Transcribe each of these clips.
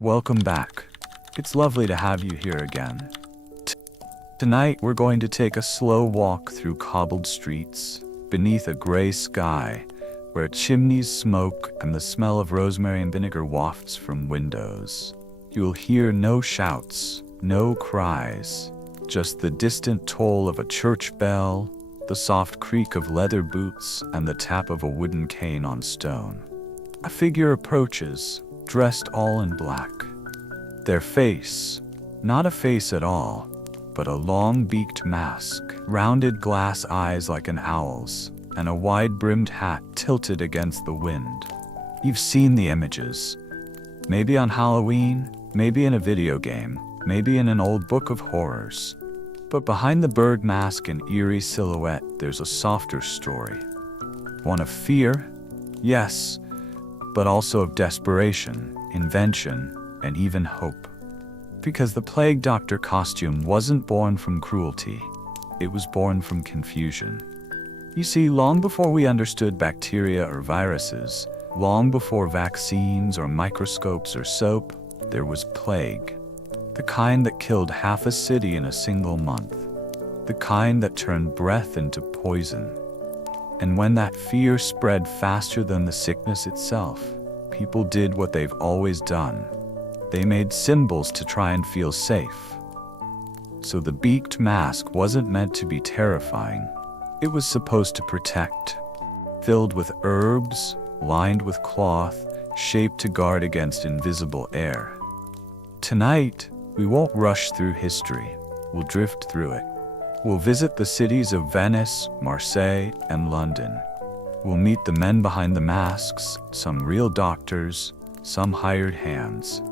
Welcome back. It's lovely to have you here again. Tonight we're going to take a slow walk through cobbled streets, beneath a gray sky, where chimneys smoke and the smell of rosemary and vinegar wafts from windows. You'll hear no shouts, no cries, just the distant toll of a church bell, the soft creak of leather boots, and the tap of a wooden cane on stone. A figure approaches, dressed all in black. Their face, not a face at all, but a long beaked mask, rounded glass eyes like an owl's, and a wide-brimmed hat tilted against the wind. You've seen the images. Maybe on Halloween, maybe in a video game, maybe in an old book of horrors. But behind the bird mask and eerie silhouette, there's a softer story. One of fear, yes, but also of desperation, invention, and even hope. Because the plague doctor costume wasn't born from cruelty, it was born from confusion. You see, long before we understood bacteria or viruses, long before vaccines or microscopes or soap, there was plague. The kind that killed half a city in a single month. The kind that turned breath into poison. And when that fear spread faster than the sickness itself, people did what they've always done. They made symbols to try and feel safe. So the beaked mask wasn't meant to be terrifying. It was supposed to protect. Filled with herbs, lined with cloth, shaped to guard against invisible air. Tonight, we won't rush through history. We'll drift through it. We'll visit the cities of Venice, Marseille, and London. We'll meet the men behind the masks, some real doctors, some hired hands.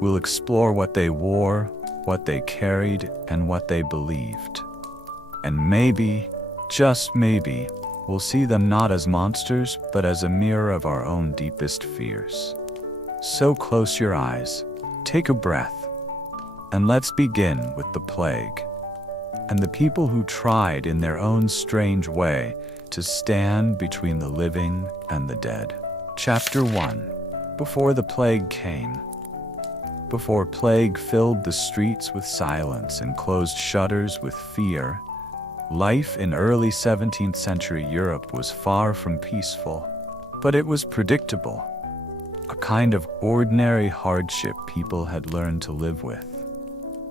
We'll explore what they wore, what they carried, and what they believed. And maybe, just maybe, we'll see them not as monsters, but as a mirror of our own deepest fears. So close your eyes, take a breath, and let's begin with the plague. And the people who tried in their own strange way to stand between the living and the dead. Chapter 1. Before the plague came. Before plague filled the streets with silence and closed shutters with fear, life in early 17th century Europe was far from peaceful. But it was predictable. A kind of ordinary hardship people had learned to live with.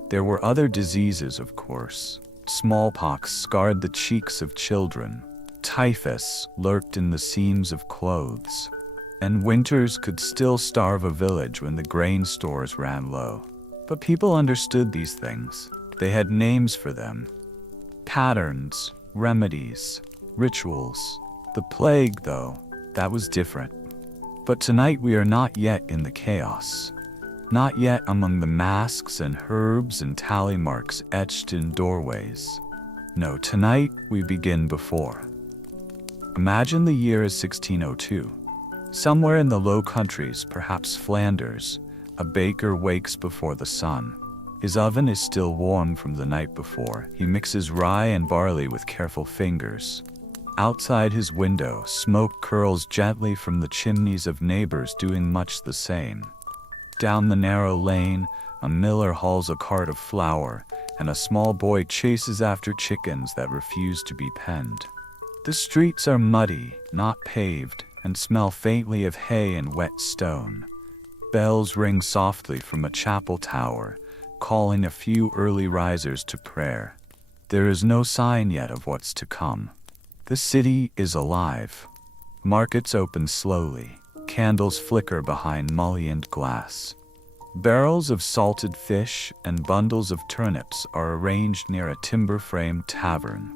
There were other diseases, of course. Smallpox scarred the cheeks of children. Typhus lurked in the seams of clothes. And winters could still starve a village when the grain stores ran low. But people understood these things. They had names for them. Patterns, remedies, rituals. The plague, though, that was different. But tonight we are not yet in the chaos. Not yet among the masks and herbs and tally marks etched in doorways. No, tonight we begin before. Imagine the year is 1602. Somewhere in the Low Countries, perhaps Flanders, a baker wakes before the sun. His oven is still warm from the night before. He mixes rye and barley with careful fingers. Outside his window, smoke curls gently from the chimneys of neighbors doing much the same. Down the narrow lane, a miller hauls a cart of flour, and a small boy chases after chickens that refuse to be penned. The streets are muddy, not paved, and smell faintly of hay and wet stone. Bells ring softly from a chapel tower, calling a few early risers to prayer. There is no sign yet of what's to come. The city is alive. Markets open slowly. Candles flicker behind mullioned glass. Barrels of salted fish and bundles of turnips are arranged near a timber-framed tavern.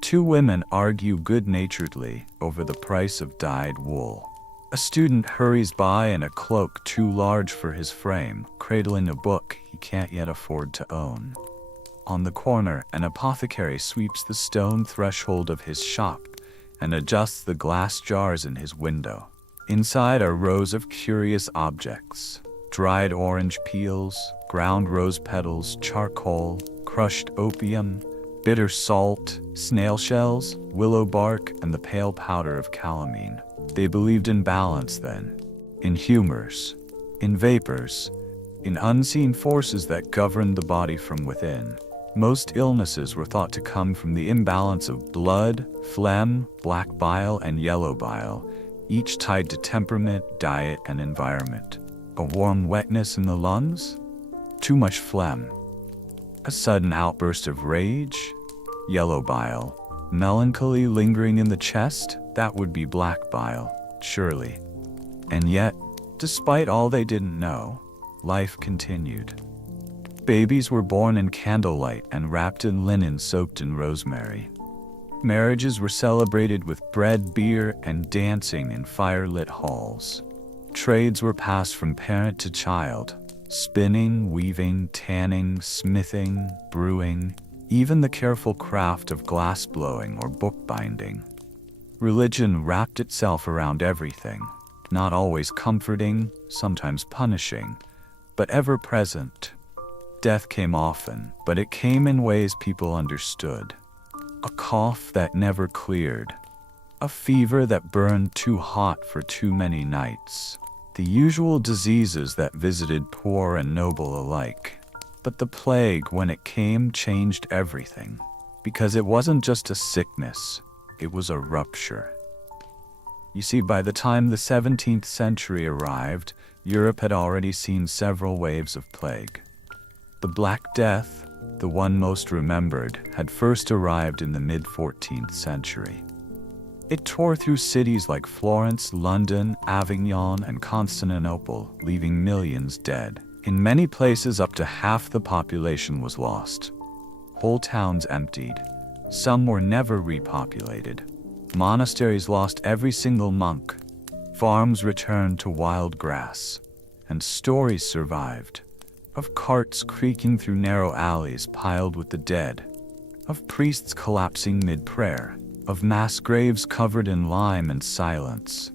Two women argue good-naturedly over the price of dyed wool. A student hurries by in a cloak too large for his frame, cradling a book he can't yet afford to own. On the corner, an apothecary sweeps the stone threshold of his shop and adjusts the glass jars in his window. Inside are rows of curious objects. Dried orange peels, ground rose petals, charcoal, crushed opium, bitter salt, snail shells, willow bark, and the pale powder of calamine. They believed in balance then, in humors. in vapors, in unseen forces that governed the body from within. Most illnesses were thought to come from the imbalance of blood, phlegm, black bile, and yellow bile, each tied to temperament, diet, and environment. A warm wetness in the lungs? Too much phlegm. A sudden outburst of rage? Yellow bile. Melancholy lingering in the chest? That would be black bile, surely. And yet, despite all they didn't know, life continued. Babies were born in candlelight and wrapped in linen soaked in rosemary. Marriages were celebrated with bread, beer, and dancing in fire-lit halls. Trades were passed from parent to child: spinning, weaving, tanning, smithing, brewing, even the careful craft of glass blowing or bookbinding. Religion wrapped itself around everything, not always comforting, sometimes punishing, but ever present. Death came often, but it came in ways people understood. A cough that never cleared. A fever that burned too hot for too many nights. The usual diseases that visited poor and noble alike. But the plague, when it came, changed everything. Because it wasn't just a sickness, it was a rupture. You see, by the time the 17th century arrived, Europe had already seen several waves of plague. The Black Death, the one most remembered, had first arrived in the mid-14th century. It tore through cities like Florence, London, Avignon, and Constantinople, leaving millions dead. In many places, up to half the population was lost. Whole towns emptied. Some were never repopulated. Monasteries lost every single monk. Farms returned to wild grass. And stories survived. Of carts creaking through narrow alleys piled with the dead. Of priests collapsing mid-prayer. Of mass graves covered in lime and silence.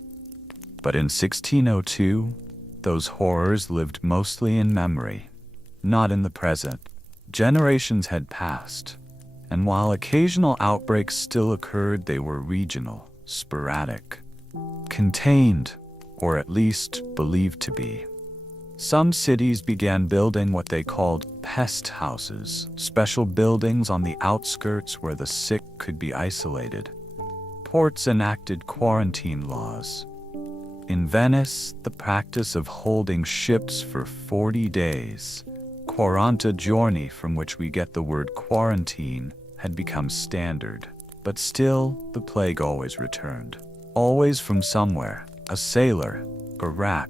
But in 1602, those horrors lived mostly in memory, not in the present. Generations had passed, and while occasional outbreaks still occurred, they were regional, sporadic, contained, or at least believed to be. Some cities began building what they called pest houses, special buildings on the outskirts where the sick could be isolated. Ports enacted quarantine laws. In Venice, the practice of holding ships for 40 days, 40 giorni, from which we get the word quarantine, had become standard. But still, the plague always returned. Always from somewhere: a sailor, a rat,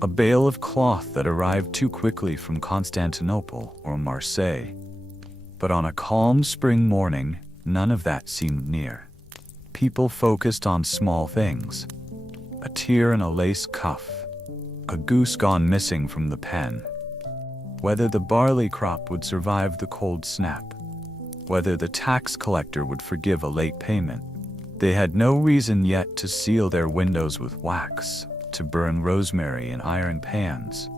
a bale of cloth that arrived too quickly from Constantinople or Marseille. But on a calm spring morning, none of that seemed near. People focused on small things: a tear in a lace cuff, a goose gone missing from the pen, whether the barley crop would survive the cold snap, whether the tax collector would forgive a late payment. They had no reason yet to seal their windows with wax, to burn rosemary in iron pans,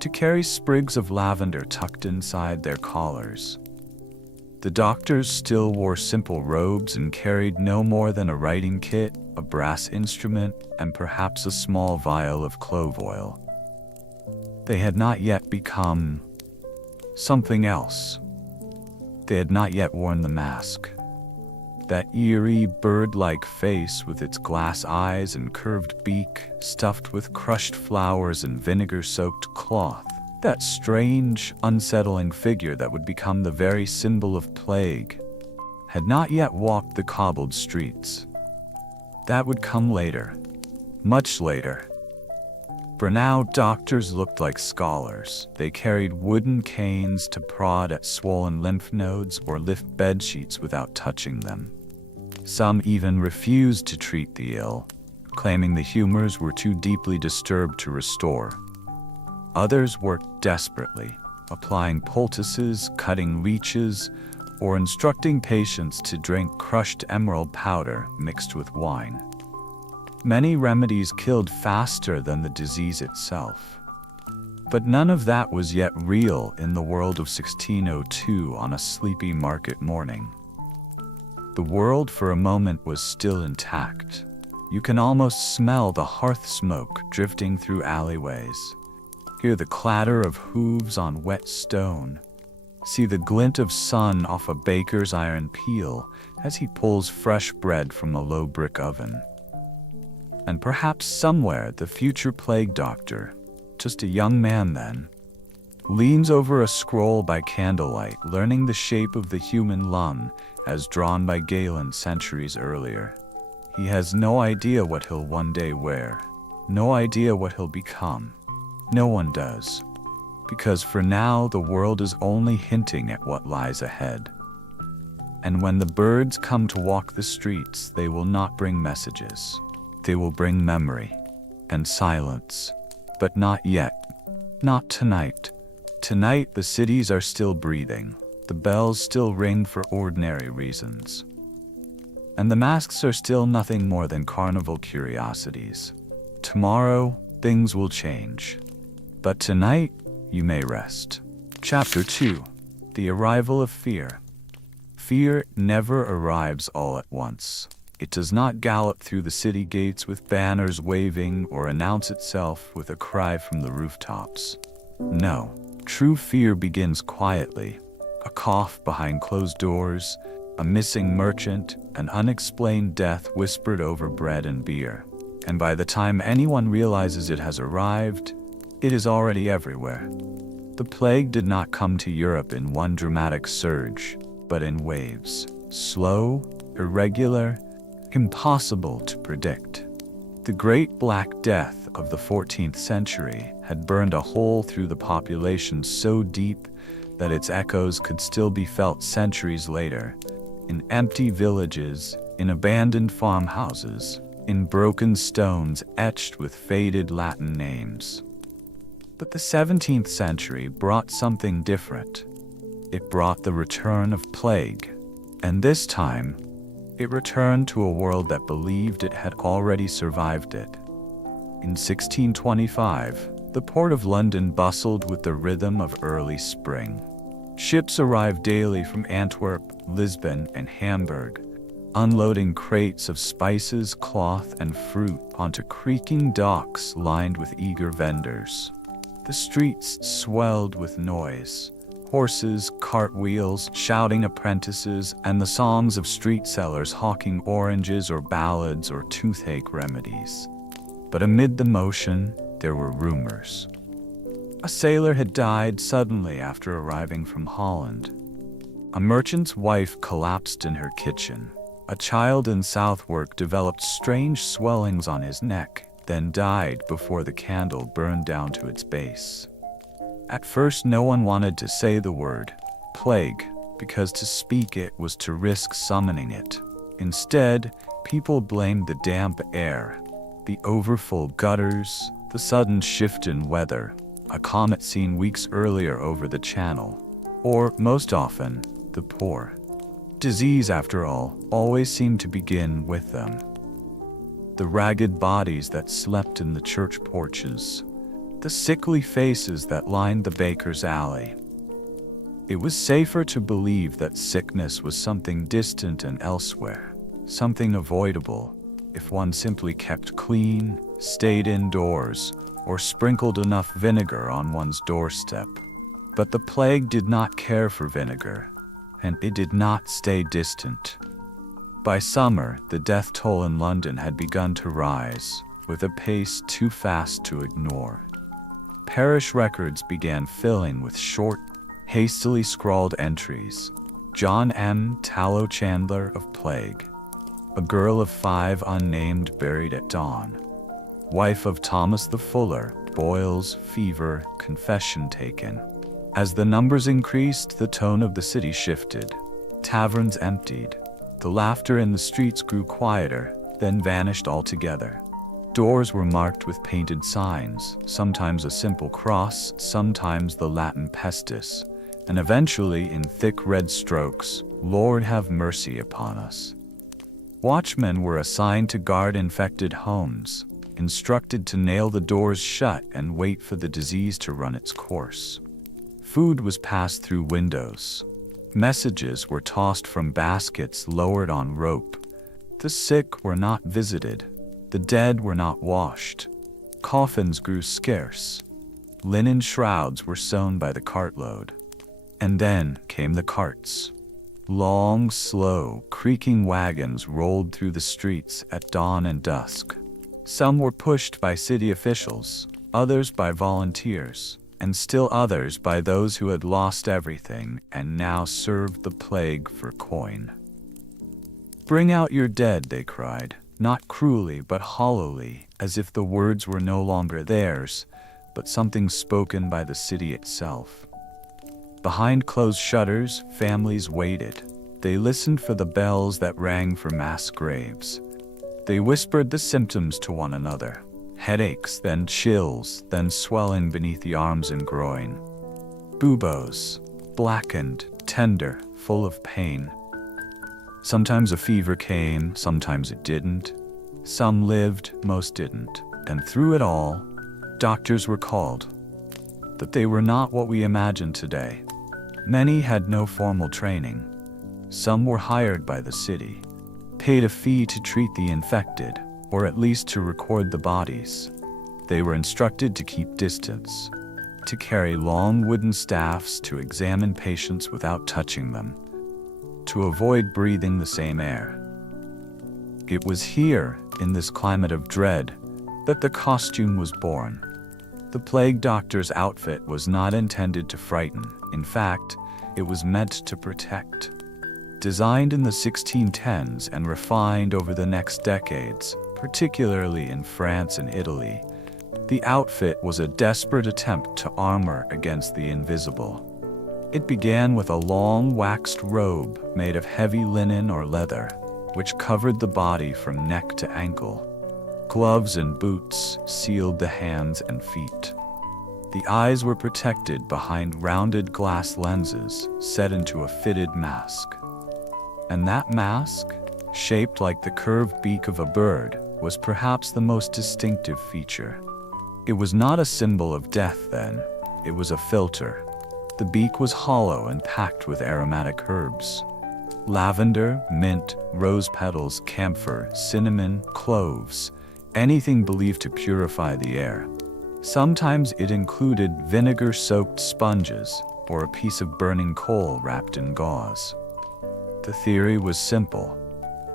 to carry sprigs of lavender tucked inside their collars. The doctors still wore simple robes and carried no more than a writing kit, a brass instrument, and perhaps a small vial of clove oil. They had not yet become something else. They had not yet worn the mask. That eerie, bird-like face with its glass eyes and curved beak, stuffed with crushed flowers and vinegar-soaked cloth. That strange, unsettling figure that would become the very symbol of plague, had not yet walked the cobbled streets. That would come later, much later. For now, doctors looked like scholars. They carried wooden canes to prod at swollen lymph nodes or lift bedsheets without touching them. Some even refused to treat the ill, claiming the humors were too deeply disturbed to restore. Others worked desperately, applying poultices, cutting leeches, or instructing patients to drink crushed emerald powder mixed with wine. Many remedies killed faster than the disease itself. But none of that was yet real in the world of 1602 on a sleepy market morning. The world for a moment was still intact. You can almost smell the hearth smoke drifting through alleyways. Hear the clatter of hooves on wet stone. See the glint of sun off a baker's iron peel as he pulls fresh bread from a low brick oven. And perhaps somewhere the future plague doctor, just a young man then, leans over a scroll by candlelight, learning the shape of the human lung as drawn by Galen centuries earlier. He has no idea what he'll one day wear, no idea what he'll become. No one does, because for now the world is only hinting at what lies ahead. And when the birds come to walk the streets, they will not bring messages. They will bring memory and silence, but not yet, not tonight. Tonight the cities are still breathing, the bells still ring for ordinary reasons. And the masks are still nothing more than carnival curiosities. Tomorrow, things will change. But tonight, you may rest. Chapter 2. The Arrival of Fear. Fear never arrives all at once. It does not gallop through the city gates with banners waving or announce itself with a cry from the rooftops. No, true fear begins quietly. A cough behind closed doors, a missing merchant, an unexplained death whispered over bread and beer. And by the time anyone realizes it has arrived, it is already everywhere. The plague did not come to Europe in one dramatic surge, but in waves. Slow, irregular, impossible to predict. The Great Black Death of the 14th century had burned a hole through the population so deep that its echoes could still be felt centuries later, in empty villages, in abandoned farmhouses, in broken stones etched with faded Latin names. But the 17th century brought something different. It brought the return of plague, and this time, it returned to a world that believed it had already survived it. In 1625, the port of London bustled with the rhythm of early spring. Ships arrived daily from Antwerp, Lisbon, and Hamburg, unloading crates of spices, cloth, and fruit onto creaking docks lined with eager vendors. The streets swelled with noise. Horses, cartwheels, shouting apprentices, and the songs of street sellers hawking oranges or ballads or toothache remedies. But amid the motion, there were rumors. A sailor had died suddenly after arriving from Holland. A merchant's wife collapsed in her kitchen. A child in Southwark developed strange swellings on his neck, then died before the candle burned down to its base. At first, no one wanted to say the word plague, because to speak it was to risk summoning it. Instead, people blamed the damp air, the overfull gutters, the sudden shift in weather, a comet seen weeks earlier over the channel, or, most often, the poor. Disease, after all, always seemed to begin with them. The ragged bodies that slept in the church porches, the sickly faces that lined the baker's alley. It was safer to believe that sickness was something distant and elsewhere, something avoidable, if one simply kept clean, stayed indoors, or sprinkled enough vinegar on one's doorstep. But the plague did not care for vinegar, and it did not stay distant. By summer, the death toll in London had begun to rise, with a pace too fast to ignore. Parish records began filling with short, hastily scrawled entries. John M. Tallow Chandler of plague. A girl of 5 unnamed buried at dawn. Wife of Thomas the Fuller, boils, fever, confession taken. As the numbers increased, the tone of the city shifted. Taverns emptied. The laughter in the streets grew quieter, then vanished altogether. Doors were marked with painted signs, sometimes a simple cross, sometimes the Latin pestis, and eventually in thick red strokes, "Lord have mercy upon us." Watchmen were assigned to guard infected homes, instructed to nail the doors shut and wait for the disease to run its course. Food was passed through windows. Messages were tossed from baskets lowered on rope. The sick were not visited. The dead were not washed. Coffins grew scarce. Linen shrouds were sewn by the cartload. And then came the carts. Long, slow, creaking wagons rolled through the streets at dawn and dusk. Some were pushed by city officials, others by volunteers, and still others by those who had lost everything and now served the plague for coin. "Bring out your dead," they cried, not cruelly but hollowly, as if the words were no longer theirs, but something spoken by the city itself. Behind closed shutters, families waited. They listened for the bells that rang for mass graves. They whispered the symptoms to one another. Headaches, then chills, then swelling beneath the arms and groin. Buboes, blackened, tender, full of pain. Sometimes a fever came, sometimes it didn't. Some lived, most didn't. And through it all, doctors were called. But they were not what we imagine today. Many had no formal training. Some were hired by the city, paid a fee to treat the infected, or at least to record the bodies. They were instructed to keep distance, to carry long wooden staffs to examine patients without touching them, to avoid breathing the same air. It was here, in this climate of dread, that the costume was born. The plague doctor's outfit was not intended to frighten. In fact, it was meant to protect. Designed in the 1610s and refined over the next decades, particularly in France and Italy, the outfit was a desperate attempt to armor against the invisible. It began with a long waxed robe made of heavy linen or leather, which covered the body from neck to ankle. Gloves and boots sealed the hands and feet. The eyes were protected behind rounded glass lenses set into a fitted mask. And that mask, shaped like the curved beak of a bird, was perhaps the most distinctive feature. It was not a symbol of death then, it was a filter. The beak was hollow and packed with aromatic herbs. Lavender, mint, rose petals, camphor, cinnamon, cloves, anything believed to purify the air. Sometimes it included vinegar-soaked sponges or a piece of burning coal wrapped in gauze. The theory was simple.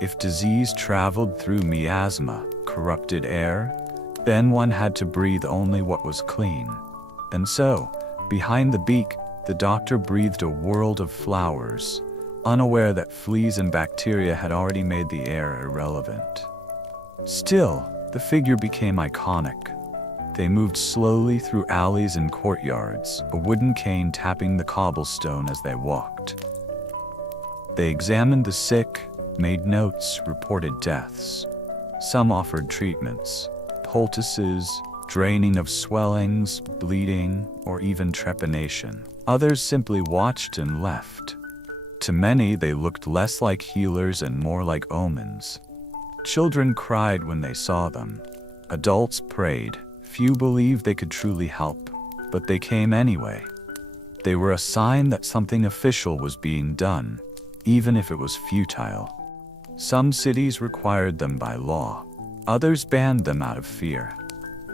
If disease traveled through miasma, corrupted air, then one had to breathe only what was clean. And so, behind the beak, the doctor breathed a world of flowers, unaware that fleas and bacteria had already made the air irrelevant. Still, the figure became iconic. They moved slowly through alleys and courtyards, a wooden cane tapping the cobblestone as they walked. They examined the sick, made notes, reported deaths. Some offered treatments, poultices, draining of swellings, bleeding, or even trepanation. Others simply watched and left. To many, they looked less like healers and more like omens. Children cried when they saw them. Adults prayed. Few believed they could truly help, but they came anyway. They were a sign that something official was being done, even if it was futile. Some cities required them by law. Others banned them out of fear.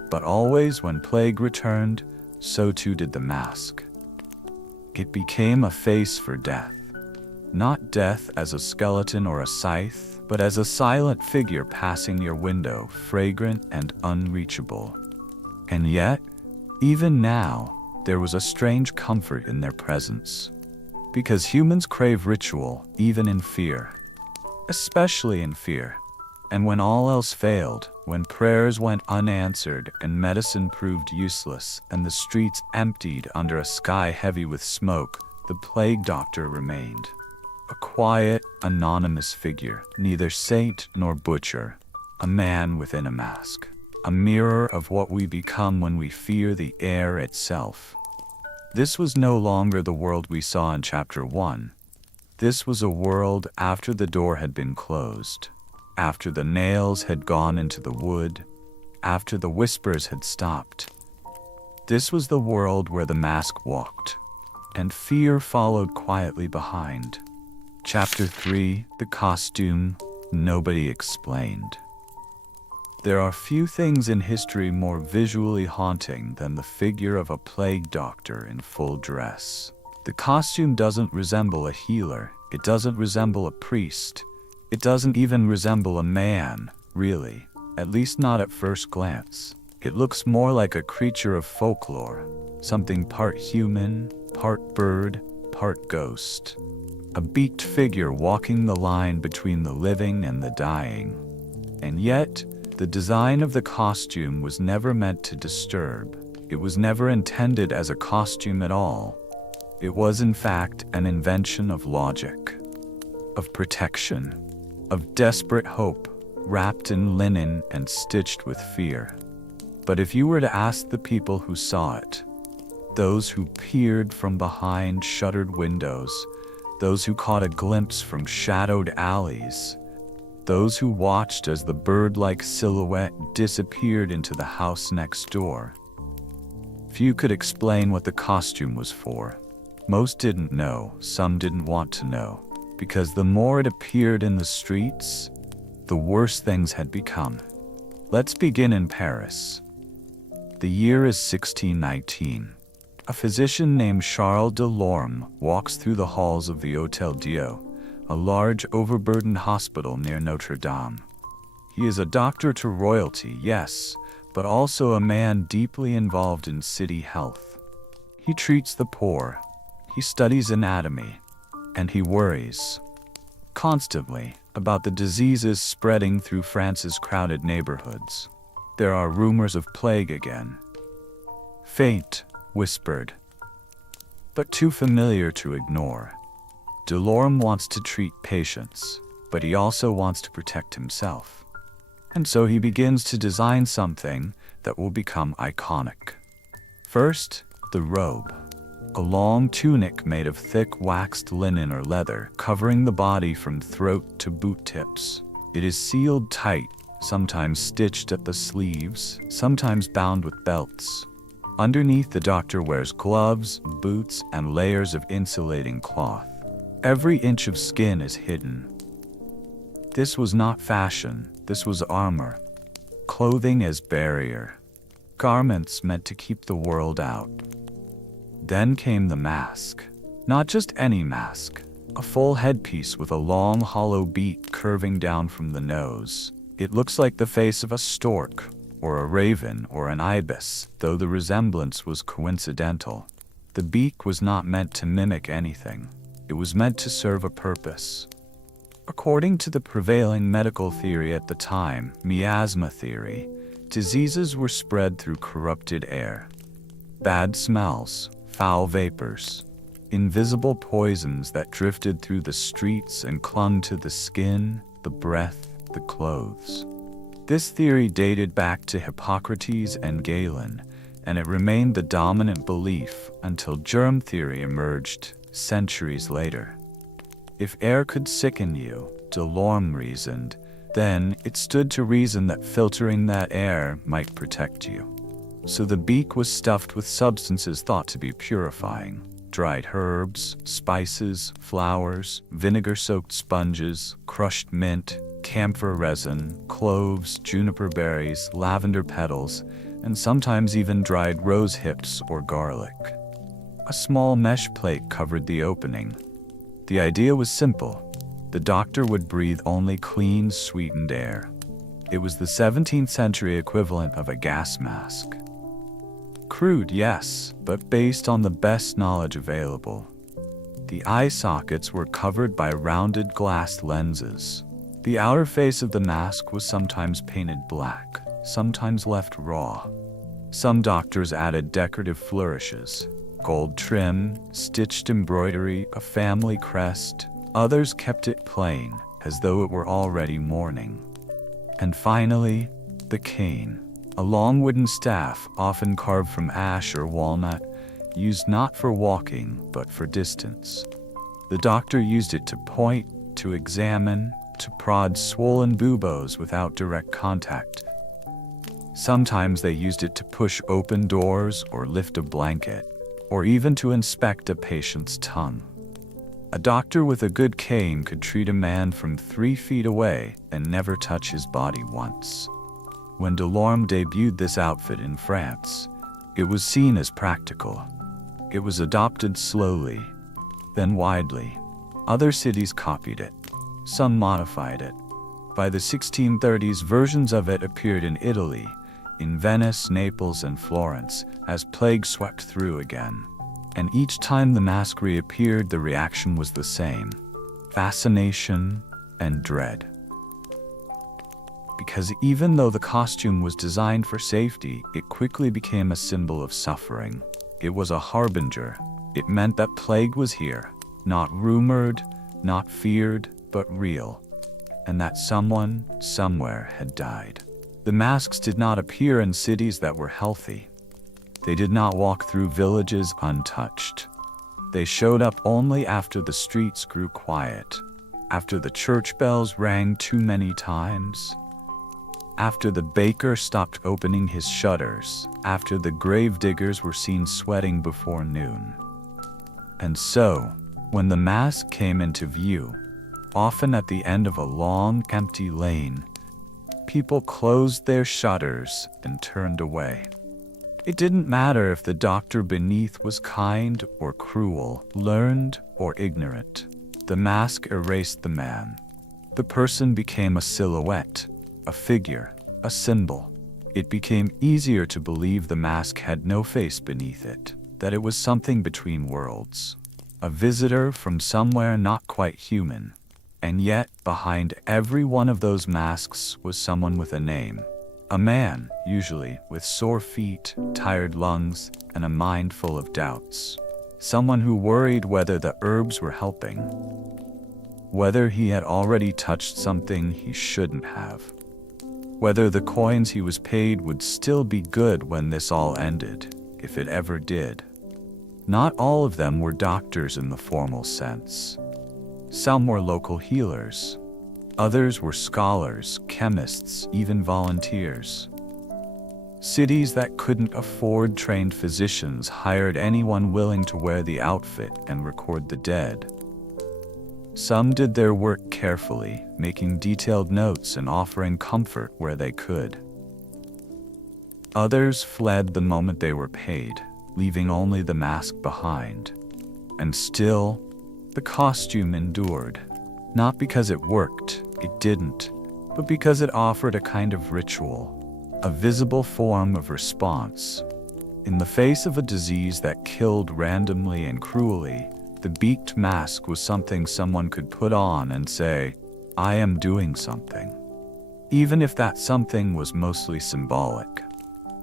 But always when plague returned, so too did the mask. It became a face for death. Not death as a skeleton or a scythe, but as a silent figure passing your window, fragrant and unreachable. And yet, even now, there was a strange comfort in their presence. Because humans crave ritual, even in fear. Especially in fear. And when all else failed, when prayers went unanswered and medicine proved useless, and the streets emptied under a sky heavy with smoke, the plague doctor remained. A quiet, anonymous figure, neither saint nor butcher, a man within a mask. A mirror of what we become when we fear the air itself. This was no longer the world we saw in Chapter 1. This was a world after the door had been closed, after the nails had gone into the wood, after the whispers had stopped. This was the world where the mask walked, and fear followed quietly behind. Chapter 3, The Costume, Nobody Explained. There are few things in history more visually haunting than the figure of a plague doctor in full dress. The costume doesn't resemble a healer, it doesn't resemble a priest, it doesn't even resemble a man, really, at least not at first glance. It looks more like a creature of folklore, something part human, part bird, part ghost. A beaked figure walking the line between the living and the dying. And yet, the design of the costume was never meant to disturb. It was never intended as a costume at all. It was in fact an invention of logic, of protection, of desperate hope, wrapped in linen and stitched with fear. But if you were to ask the people who saw it, those who peered from behind shuttered windows, those who caught a glimpse from shadowed alleys, those who watched as the bird-like silhouette disappeared into the house next door, few could explain what the costume was for. Most didn't know, some didn't want to know, because the more it appeared in the streets, the worse things had become. Let's begin in Paris. The year is 1619. A physician named Charles Delorme walks through the halls of the Hôtel Dieu, a large overburdened hospital near Notre Dame. He is a doctor to royalty, yes, but also a man deeply involved in city health. He treats the poor, he studies anatomy, and he worries constantly about the diseases spreading through France's crowded neighborhoods. There are rumors of plague again. Faint, whispered, but too familiar to ignore. Delorme wants to treat patients, but he also wants to protect himself. And so he begins to design something that will become iconic. First, the robe. A long tunic made of thick waxed linen or leather, covering the body from throat to boot tips. It is sealed tight, sometimes stitched at the sleeves, sometimes bound with belts. Underneath, the doctor wears gloves, boots, and layers of insulating cloth. Every inch of skin is hidden. This was not fashion, this was armor. Clothing as barrier. Garments meant to keep the world out. Then came the mask. Not just any mask. A full headpiece with a long hollow beak curving down from the nose. It looks like the face of a stork, or a raven, or an ibis, though the resemblance was coincidental. The beak was not meant to mimic anything. It was meant to serve a purpose. According to the prevailing medical theory at the time, miasma theory, diseases were spread through corrupted air. Bad smells, foul vapors, invisible poisons that drifted through the streets and clung to the skin, the breath, the clothes. This theory dated back to Hippocrates and Galen, and it remained the dominant belief until germ theory emerged centuries later. If air could sicken you, Delorme reasoned, then it stood to reason that filtering that air might protect you. So the beak was stuffed with substances thought to be purifying. Dried herbs, spices, flowers, vinegar-soaked sponges, crushed mint, camphor resin, cloves, juniper berries, lavender petals, and sometimes even dried rose hips or garlic. A small mesh plate covered the opening. The idea was simple. The doctor would breathe only clean, sweetened air. It was the 17th century equivalent of a gas mask. Crude, yes, but based on the best knowledge available. The eye sockets were covered by rounded glass lenses. The outer face of the mask was sometimes painted black, sometimes left raw. Some doctors added decorative flourishes, gold trim, stitched embroidery, a family crest. Others kept it plain, as though it were already morning. And finally, the cane. A long wooden staff, often carved from ash or walnut, used not for walking, but for distance. The doctor used it to point, to examine, to prod swollen buboes without direct contact. Sometimes they used it to push open doors or lift a blanket, or even to inspect a patient's tongue. A doctor with a good cane could treat a man from 3 feet away and never touch his body once. When Delorme debuted this outfit in France, it was seen as practical. It was adopted slowly, then widely. Other cities copied it. Some modified it. By the 1630s, versions of it appeared in Italy, in Venice, Naples, and Florence, as plague swept through again. And each time the mask reappeared, the reaction was the same: fascination and dread. Because even though the costume was designed for safety, it quickly became a symbol of suffering. It was a harbinger. It meant that plague was here, not rumored, not feared, but real, and that someone, somewhere, had died. The masks did not appear in cities that were healthy. They did not walk through villages untouched. They showed up only after the streets grew quiet, after the church bells rang too many times, after the baker stopped opening his shutters, after the grave diggers were seen sweating before noon. And so, when the mask came into view, often at the end of a long, empty lane, people closed their shutters and turned away. It didn't matter if the doctor beneath was kind or cruel, learned or ignorant. The mask erased the man. The person became a silhouette, a figure, a symbol. It became easier to believe the mask had no face beneath it, that it was something between worlds, a visitor from somewhere not quite human. And yet, behind every one of those masks was someone with a name. A man, usually, with sore feet, tired lungs, and a mind full of doubts. Someone who worried whether the herbs were helping, whether he had already touched something he shouldn't have, whether the coins he was paid would still be good when this all ended, if it ever did. Not all of them were doctors in the formal sense. Some were local healers. Others were scholars, chemists, even volunteers. Cities that couldn't afford trained physicians hired anyone willing to wear the outfit and record the dead. Some did their work carefully, making detailed notes and offering comfort where they could. Others fled the moment they were paid, leaving only the mask behind. And still, the costume endured. Not because it worked, it didn't, but because it offered a kind of ritual, a visible form of response. In the face of a disease that killed randomly and cruelly, the beaked mask was something someone could put on and say, "I am doing something," even if that something was mostly symbolic.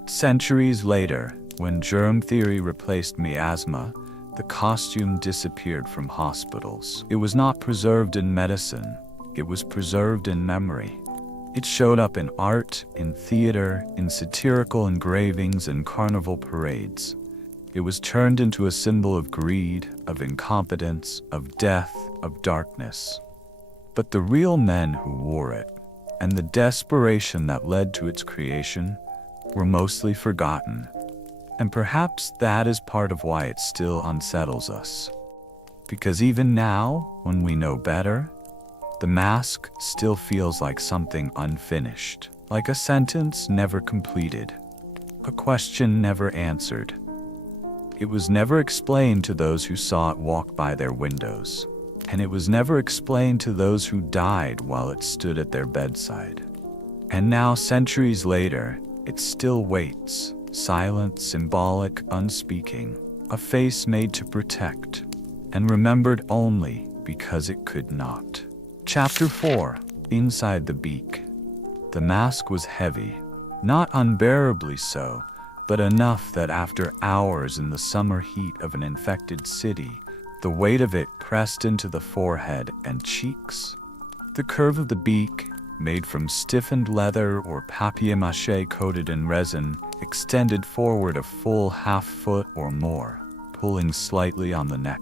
Centuries later, when germ theory replaced miasma, the costume disappeared from hospitals. It was not preserved in medicine, it was preserved in memory. It showed up in art, in theater, in satirical engravings and carnival parades. It was turned into a symbol of greed, of incompetence, of death, of darkness. But the real men who wore it, and the desperation that led to its creation, were mostly forgotten. And perhaps that is part of why it still unsettles us. Because even now, when we know better, the mask still feels like something unfinished, like a sentence never completed, a question never answered. It was never explained to those who saw it walk by their windows, and it was never explained to those who died while it stood at their bedside. And now, centuries later, it still waits. Silent, symbolic, unspeaking, a face made to protect, and remembered only because it could not. Chapter 4. Inside the beak. The mask was heavy, not unbearably so, but enough that after hours in the summer heat of an infected city, the weight of it pressed into the forehead and cheeks. The curve of the beak, made from stiffened leather or papier-mâché coated in resin, extended forward a full half-foot or more, pulling slightly on the neck.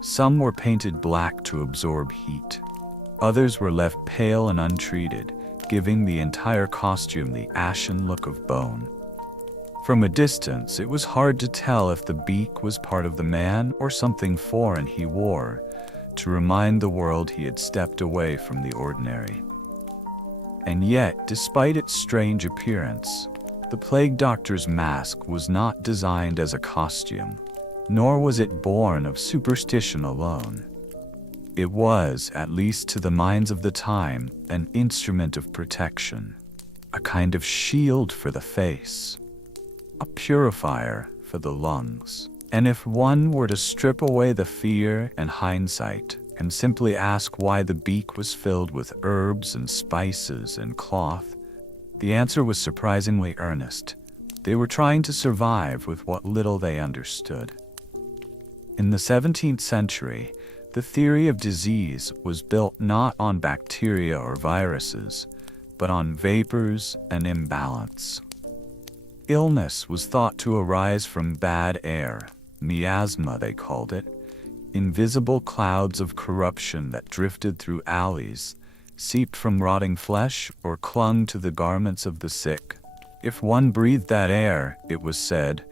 Some were painted black to absorb heat. Others were left pale and untreated, giving the entire costume the ashen look of bone. From a distance, it was hard to tell if the beak was part of the man or something foreign he wore, to remind the world he had stepped away from the ordinary. And yet, despite its strange appearance, the plague doctor's mask was not designed as a costume, nor was it born of superstition alone. It was, at least to the minds of the time, an instrument of protection, a kind of shield for the face, a purifier for the lungs. And if one were to strip away the fear and hindsight and simply ask why the beak was filled with herbs and spices and cloth, the answer was surprisingly earnest. They were trying to survive with what little they understood. In the 17th century, the theory of disease was built not on bacteria or viruses, but on vapors and imbalance. Illness was thought to arise from bad air, miasma they called it, invisible clouds of corruption that drifted through alleys, seeped from rotting flesh, or clung to the garments of the sick. If one breathed that air, it was said,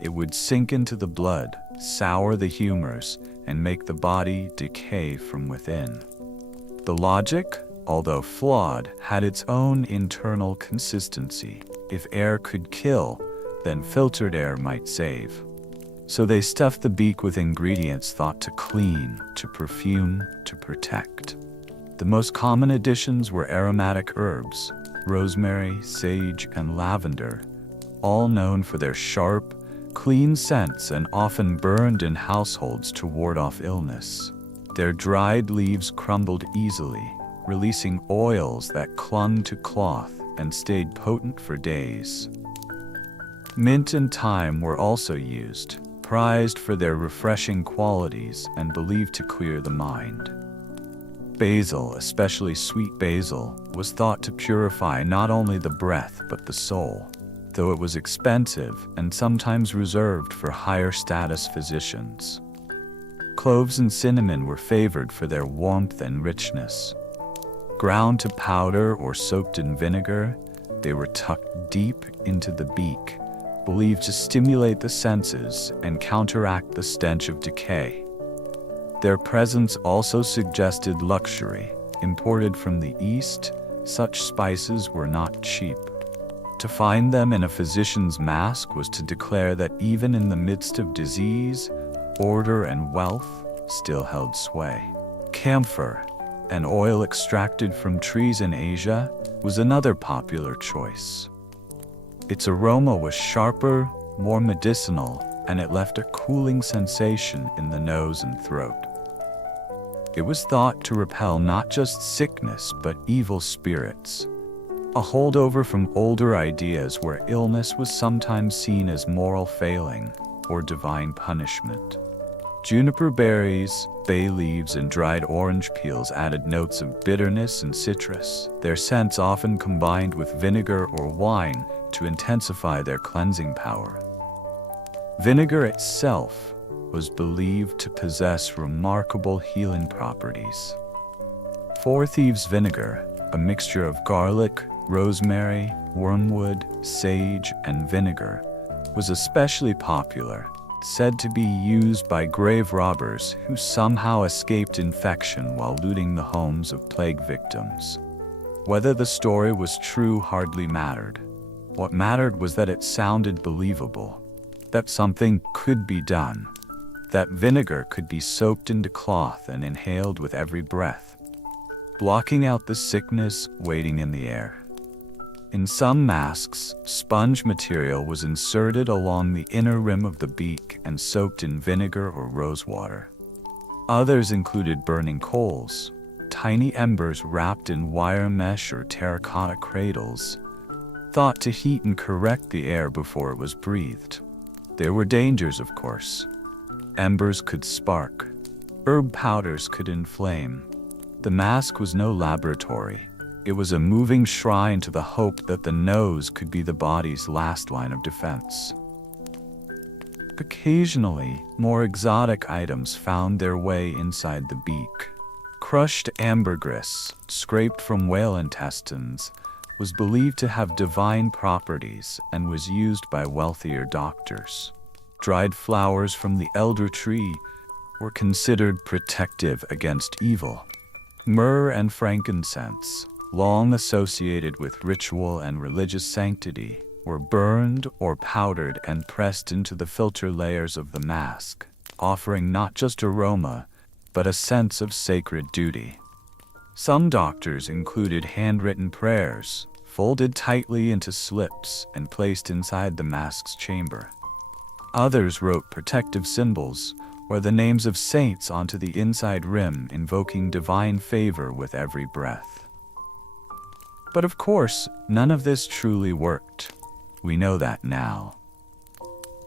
it would sink into the blood, sour the humors, and make the body decay from within. The logic, although flawed, had its own internal consistency. If air could kill, then filtered air might save. So they stuffed the beak with ingredients thought to clean, to perfume, to protect. The most common additions were aromatic herbs, rosemary, sage, and lavender, all known for their sharp, clean scents and often burned in households to ward off illness. Their dried leaves crumbled easily, releasing oils that clung to cloth and stayed potent for days. Mint and thyme were also used, prized for their refreshing qualities and believed to clear the mind. Basil, especially sweet basil, was thought to purify not only the breath but the soul, though it was expensive and sometimes reserved for higher status physicians. Cloves and cinnamon were favored for their warmth and richness. Ground to powder or soaked in vinegar, they were tucked deep into the beak, believed to stimulate the senses and counteract the stench of decay. Their presence also suggested luxury. Imported from the East, such spices were not cheap. To find them in a physician's mask was to declare that even in the midst of disease, order and wealth still held sway. Camphor, an oil extracted from trees in Asia, was another popular choice. Its aroma was sharper, more medicinal, and it left a cooling sensation in the nose and throat. It was thought to repel not just sickness but evil spirits, a holdover from older ideas where illness was sometimes seen as moral failing or divine punishment. Juniper berries, bay leaves, and dried orange peels added notes of bitterness and citrus, their scents often combined with vinegar or wine to intensify their cleansing power. Vinegar itself was believed to possess remarkable healing properties. Four Thieves vinegar, a mixture of garlic, rosemary, wormwood, sage, and vinegar, was especially popular, said to be used by grave robbers who somehow escaped infection while looting the homes of plague victims. Whether the story was true hardly mattered. What mattered was that it sounded believable, that something could be done, that vinegar could be soaked into cloth and inhaled with every breath, blocking out the sickness waiting in the air. In some masks, sponge material was inserted along the inner rim of the beak and soaked in vinegar or rosewater. Others included burning coals, tiny embers wrapped in wire mesh or terracotta cradles, thought to heat and correct the air before it was breathed. There were dangers, of course. Embers could spark. Herb powders could inflame. The mask was no laboratory. It was a moving shrine to the hope that the nose could be the body's last line of defense. Occasionally, more exotic items found their way inside the beak. Crushed ambergris, scraped from whale intestines, was believed to have divine properties and was used by wealthier doctors. Dried flowers from the elder tree were considered protective against evil. Myrrh and frankincense, long associated with ritual and religious sanctity, were burned or powdered and pressed into the filter layers of the mask, offering not just aroma, but a sense of sacred duty. Some doctors included handwritten prayers, folded tightly into slips and placed inside the mask's chamber. Others wrote protective symbols or the names of saints onto the inside rim, invoking divine favor with every breath. But of course, none of this truly worked. We know that now.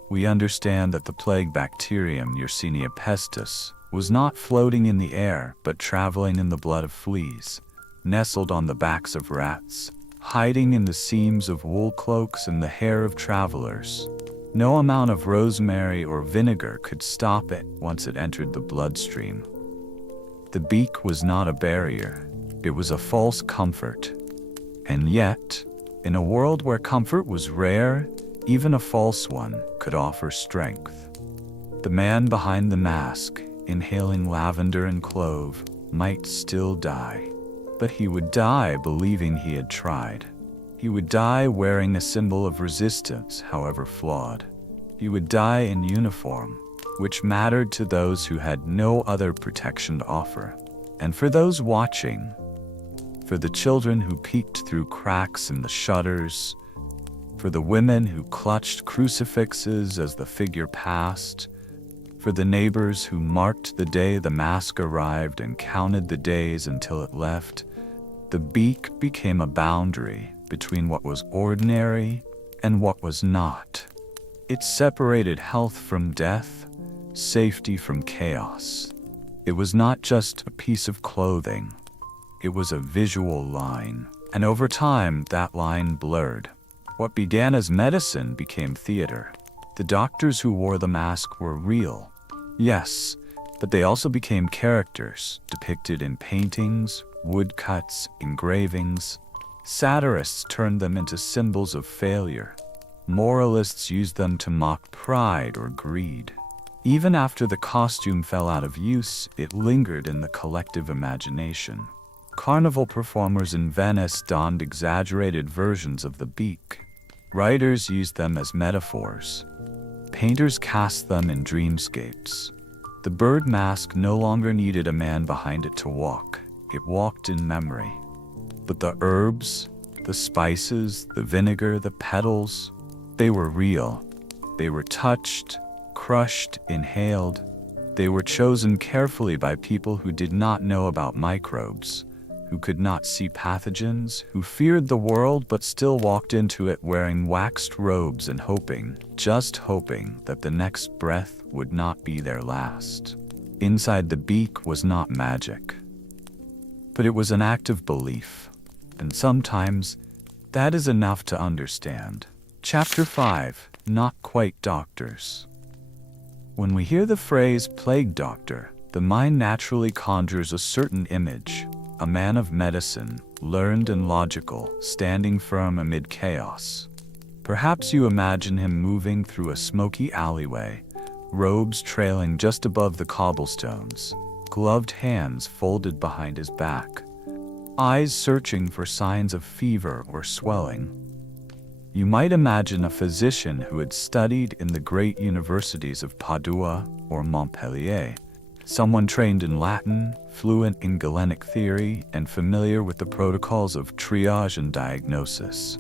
We understand that the plague bacterium Yersinia pestis was not floating in the air, but traveling in the blood of fleas, nestled on the backs of rats, hiding in the seams of wool cloaks and the hair of travelers. No amount of rosemary or vinegar could stop it once it entered the bloodstream. The beak was not a barrier, it was a false comfort. And yet, in a world where comfort was rare, even a false one could offer strength. The man behind the mask, inhaling lavender and clove, might still die. But he would die believing he had tried. He would die wearing a symbol of resistance, however flawed. He would die in uniform, which mattered to those who had no other protection to offer. And for those watching, for the children who peeked through cracks in the shutters, for the women who clutched crucifixes as the figure passed, for the neighbors who marked the day the mask arrived and counted the days until it left, the beak became a boundary between what was ordinary and what was not. It separated health from death, safety from chaos. It was not just a piece of clothing. It was a visual line, and over time that line blurred. What began as medicine became theater. The doctors who wore the mask were real, yes, but they also became characters depicted in paintings, woodcuts, engravings. Satirists turned them into symbols of failure. Moralists used them to mock pride or greed. Even after the costume fell out of use, it lingered in the collective imagination. Carnival performers in Venice donned exaggerated versions of the beak. Writers used them as metaphors. Painters cast them in dreamscapes. The bird mask no longer needed a man behind it to walk. It walked in memory. But the herbs, the spices, the vinegar, the petals, they were real. They were touched, crushed, inhaled. They were chosen carefully by people who did not know about microbes, who could not see pathogens, who feared the world but still walked into it wearing waxed robes and hoping, just hoping, that the next breath would not be their last. Inside the beak was not magic, but it was an act of belief. And sometimes, that is enough to understand. Chapter 5. Not Quite Doctors. When we hear the phrase plague doctor, the mind naturally conjures a certain image. A man of medicine, learned and logical, standing firm amid chaos. Perhaps you imagine him moving through a smoky alleyway, robes trailing just above the cobblestones, gloved hands folded behind his back, eyes searching for signs of fever or swelling. You might imagine a physician who had studied in the great universities of Padua or Montpellier, someone trained in Latin, fluent in Galenic theory, and familiar with the protocols of triage and diagnosis.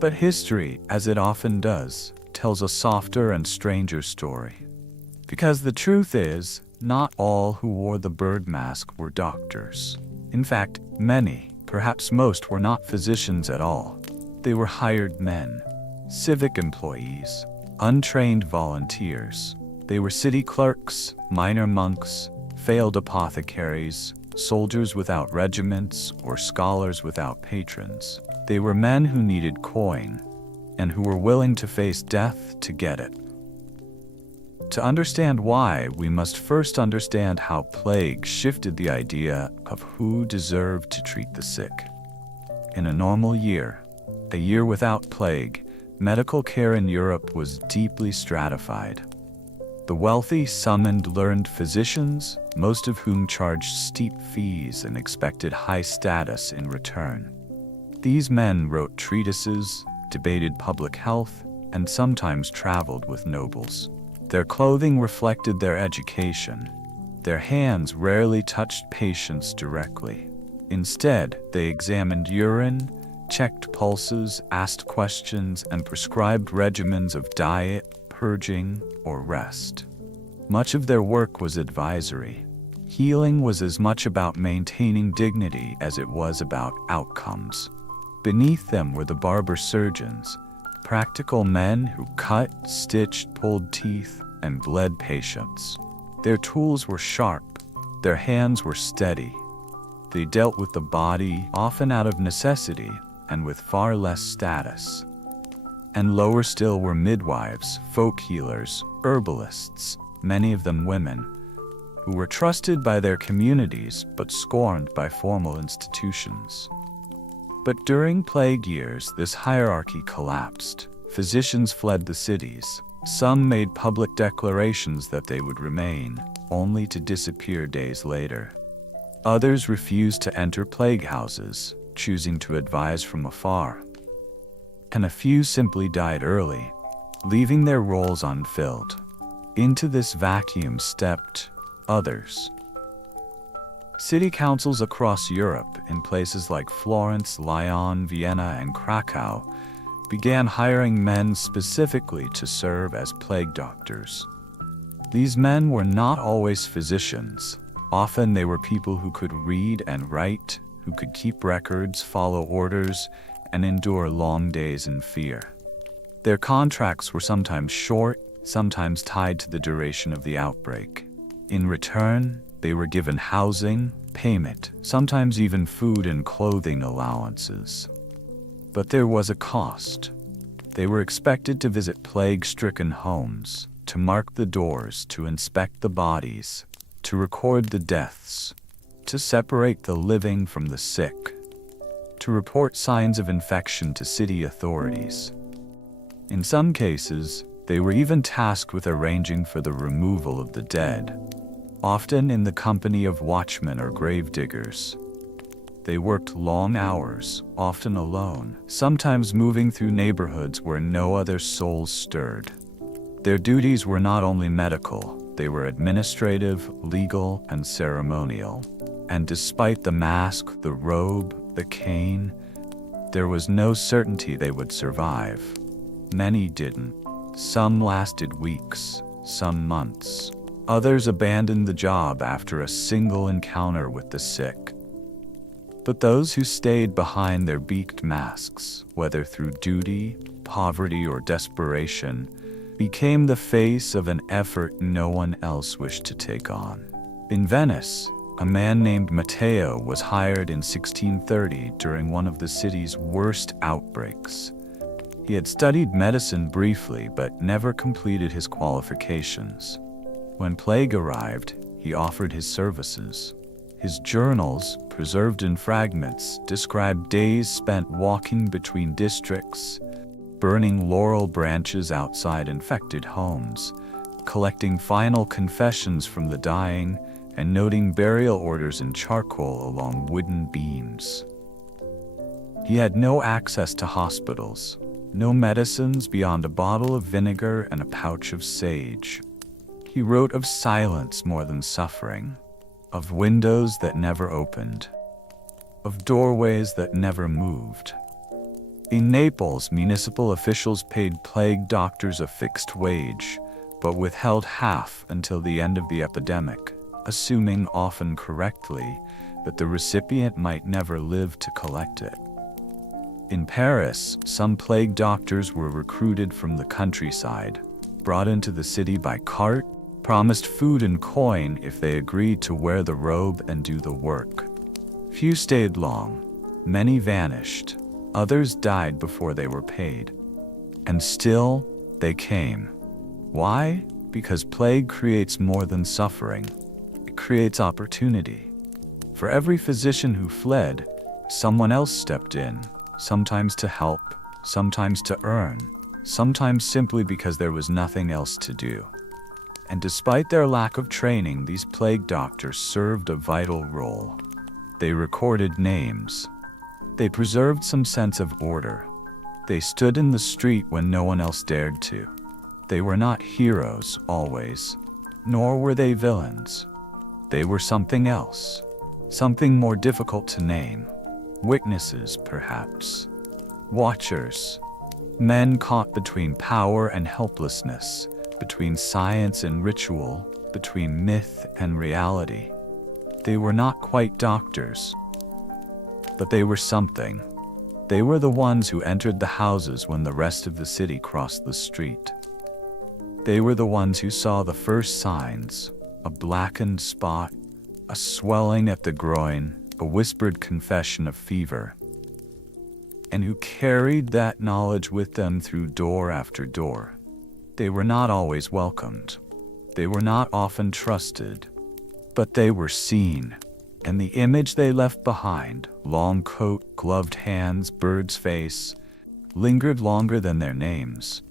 But history, as it often does, tells a softer and stranger story. Because the truth is, not all who wore the bird mask were doctors. In fact, many, perhaps most, were not physicians at all. They were hired men, civic employees, untrained volunteers. They were city clerks, minor monks, failed apothecaries, soldiers without regiments, or scholars without patrons. They were men who needed coin, and who were willing to face death to get it. To understand why, we must first understand how plague shifted the idea of who deserved to treat the sick. In a normal year, a year without plague, medical care in Europe was deeply stratified. The wealthy summoned learned physicians, most of whom charged steep fees and expected high status in return. These men wrote treatises, debated public health, and sometimes traveled with nobles. Their clothing reflected their education. Their hands rarely touched patients directly. Instead, they examined urine, checked pulses, asked questions, and prescribed regimens of diet, purging, or rest. Much of their work was advisory. Healing was as much about maintaining dignity as it was about outcomes. Beneath them were the barber surgeons, practical men who cut, stitched, pulled teeth, and bled patients. Their tools were sharp, their hands were steady. They dealt with the body, often out of necessity, and with far less status. And lower still were midwives, folk healers, herbalists, many of them women, who were trusted by their communities but scorned by formal institutions. But during plague years, this hierarchy collapsed. Physicians fled the cities. Some made public declarations that they would remain, only to disappear days later. Others refused to enter plague houses, choosing to advise from afar. And a few simply died early, leaving their roles unfilled. Into this vacuum stepped others. City councils across Europe, in places like Florence, Lyon, Vienna, and Krakow, began hiring men specifically to serve as plague doctors. These men were not always physicians. Often they were people who could read and write, who could keep records, follow orders, and endure long days in fear. Their contracts were sometimes short, sometimes tied to the duration of the outbreak. In return, they were given housing, payment, sometimes even food and clothing allowances. But there was a cost. They were expected to visit plague-stricken homes, to mark the doors, to inspect the bodies, to record the deaths, to separate the living from the sick, to report signs of infection to city authorities. In some cases, they were even tasked with arranging for the removal of the dead, often in the company of watchmen or gravediggers. They worked long hours, often alone, sometimes moving through neighborhoods where no other souls stirred. Their duties were not only medical, they were administrative, legal, and ceremonial. And despite the mask, the robe, the cane, there was no certainty they would survive. Many didn't. Some lasted weeks, some months. Others abandoned the job after a single encounter with the sick. But those who stayed behind their beaked masks, whether through duty, poverty, or desperation, became the face of an effort no one else wished to take on. In Venice, a man named Matteo was hired in 1630 during one of the city's worst outbreaks. He had studied medicine briefly but never completed his qualifications. When plague arrived, he offered his services. His journals, preserved in fragments, described days spent walking between districts, burning laurel branches outside infected homes, collecting final confessions from the dying, and noting burial orders in charcoal along wooden beams. He had no access to hospitals, no medicines beyond a bottle of vinegar and a pouch of sage. He wrote of silence more than suffering, of windows that never opened, of doorways that never moved. In Naples, municipal officials paid plague doctors a fixed wage, but withheld half until the end of the epidemic, assuming often correctly that the recipient might never live to collect it. In Paris, some plague doctors were recruited from the countryside, brought into the city by cart, promised food and coin if they agreed to wear the robe and do the work. Few stayed long. Many vanished. Others died before they were paid. And still, they came. Why? Because plague creates more than suffering. It creates opportunity. For every physician who fled, someone else stepped in, sometimes to help, sometimes to earn, sometimes simply because there was nothing else to do. And despite their lack of training, these plague doctors served a vital role. They recorded names. They preserved some sense of order. They stood in the street when no one else dared to. They were not heroes always, nor were they villains. They were something else, something more difficult to name. Witnesses, perhaps. Watchers. Men caught between power and helplessness, between science and ritual, between myth and reality. They were not quite doctors, but they were something. They were the ones who entered the houses when the rest of the city crossed the street. They were the ones who saw the first signs, a blackened spot, a swelling at the groin, a whispered confession of fever, and who carried that knowledge with them through door after door. They were not always welcomed. They were not often trusted, but they were seen, and the image they left behind, long coat, gloved hands, bird's face, lingered longer than their names.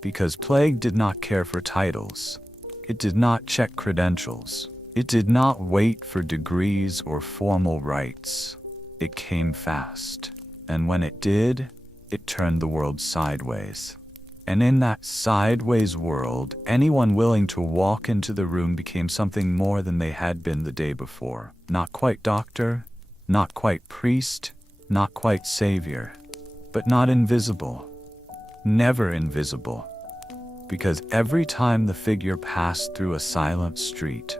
Because plague did not care for titles. It did not check credentials. It did not wait for degrees or formal rites. It came fast, and when it did, it turned the world sideways. And in that sideways world, anyone willing to walk into the room became something more than they had been the day before. Not quite doctor, not quite priest, not quite savior, but not invisible. Never invisible. Because every time the figure passed through a silent street,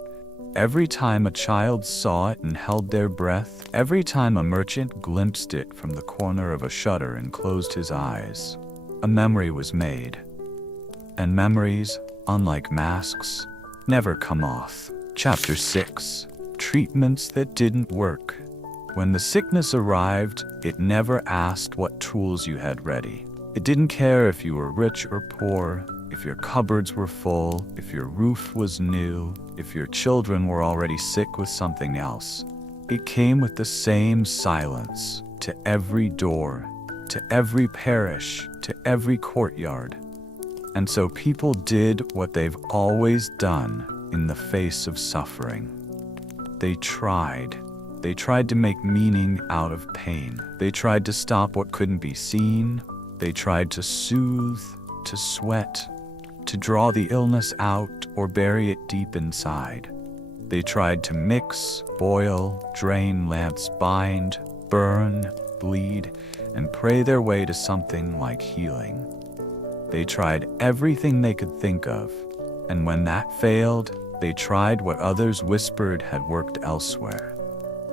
every time a child saw it and held their breath, every time a merchant glimpsed it from the corner of a shutter and closed his eyes, a memory was made. And memories, unlike masks, never come off. Chapter 6. Treatments that didn't work. When the sickness arrived, it never asked what tools you had ready. It didn't care if you were rich or poor, if your cupboards were full, if your roof was new, if your children were already sick with something else. It came with the same silence to every door, to every parish, to every courtyard. And so people did what they've always done in the face of suffering. They tried. They tried to make meaning out of pain. They tried to stop what couldn't be seen. They tried to soothe, to sweat, to draw the illness out or bury it deep inside. They tried to mix, boil, drain, lance, bind, burn, bleed, and pray their way to something like healing. They tried everything they could think of, and when that failed, they tried what others whispered had worked elsewhere.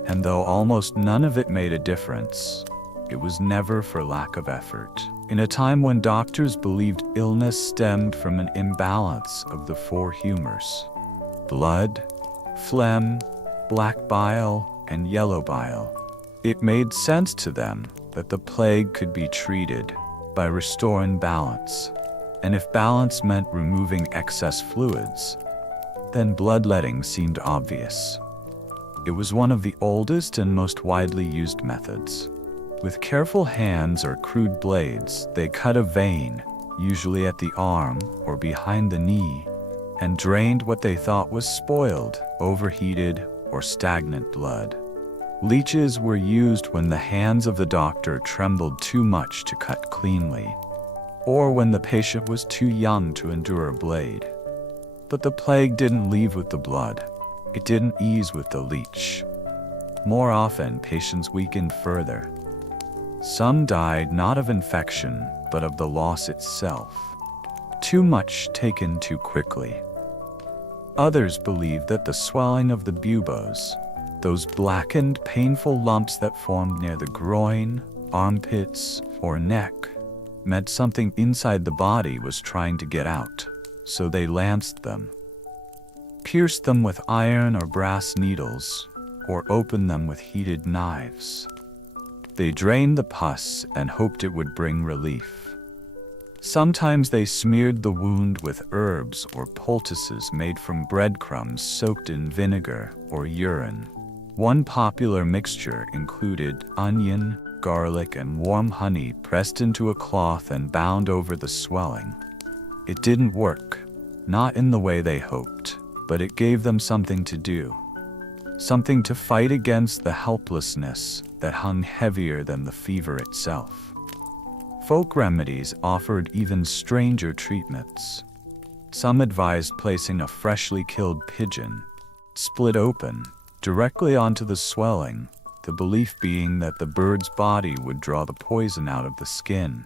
And though almost none of it made a difference, it was never for lack of effort. In a time when doctors believed illness stemmed from an imbalance of the four humors: blood, phlegm, black bile, and yellow bile, it made sense to them that the plague could be treated by restoring balance. And if balance meant removing excess fluids, then bloodletting seemed obvious. It was one of the oldest and most widely used methods. With careful hands or crude blades, they cut a vein, usually at the arm or behind the knee, and drained what they thought was spoiled, overheated, or stagnant blood. Leeches were used when the hands of the doctor trembled too much to cut cleanly, or when the patient was too young to endure a blade. But the plague didn't leave with the blood. It didn't ease with the leech. More often, patients weakened further. Some died not of infection, but of the loss itself. Too much taken too quickly. Others believed that the swelling of the buboes, those blackened, painful lumps that formed near the groin, armpits, or neck, meant something inside the body was trying to get out, so they lanced them, pierced them with iron or brass needles, or opened them with heated knives. They drained the pus and hoped it would bring relief. Sometimes they smeared the wound with herbs or poultices made from breadcrumbs soaked in vinegar or urine. One popular mixture included onion, garlic, and warm honey pressed into a cloth and bound over the swelling. It didn't work, not in the way they hoped, but it gave them something to do. something to fight against the helplessness that hung heavier than the fever itself. Folk remedies offered even stranger treatments. Some advised placing a freshly killed pigeon, split open, directly onto the swelling, the belief being that the bird's body would draw the poison out of the skin.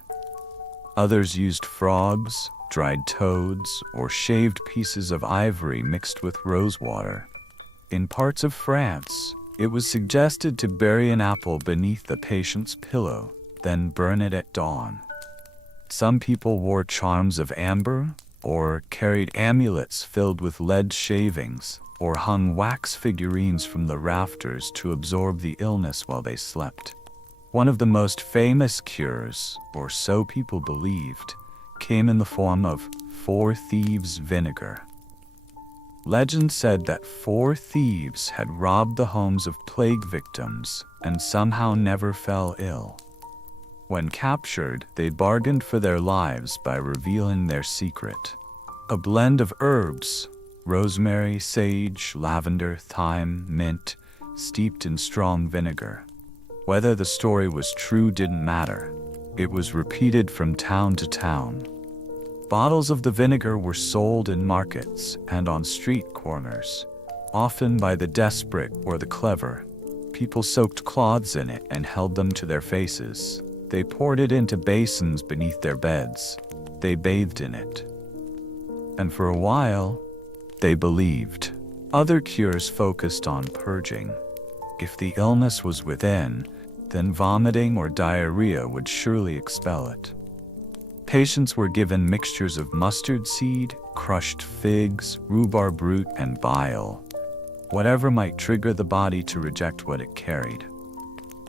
Others used frogs, dried toads, or shaved pieces of ivory mixed with rosewater. In parts of France, it was suggested to bury an apple beneath the patient's pillow, then burn it at dawn. Some people wore charms of amber, or carried amulets filled with lead shavings, or hung wax figurines from the rafters to absorb the illness while they slept. One of the most famous cures, or so people believed, came in the form of 4 thieves' vinegar. Legend said that 4 thieves had robbed the homes of plague victims and somehow never fell ill. When captured, they bargained for their lives by revealing their secret: a blend of herbs, rosemary, sage, lavender, thyme, mint, steeped in strong vinegar. Whether the story was true didn't matter. It was repeated from town to town. Bottles of the vinegar were sold in markets and on street corners, often by the desperate or the clever. People soaked cloths in it and held them to their faces. They poured it into basins beneath their beds. They bathed in it. And for a while, they believed. Other cures focused on purging. If the illness was within, then vomiting or diarrhea would surely expel it. Patients were given mixtures of mustard seed, crushed figs, rhubarb root, and bile, whatever might trigger the body to reject what it carried.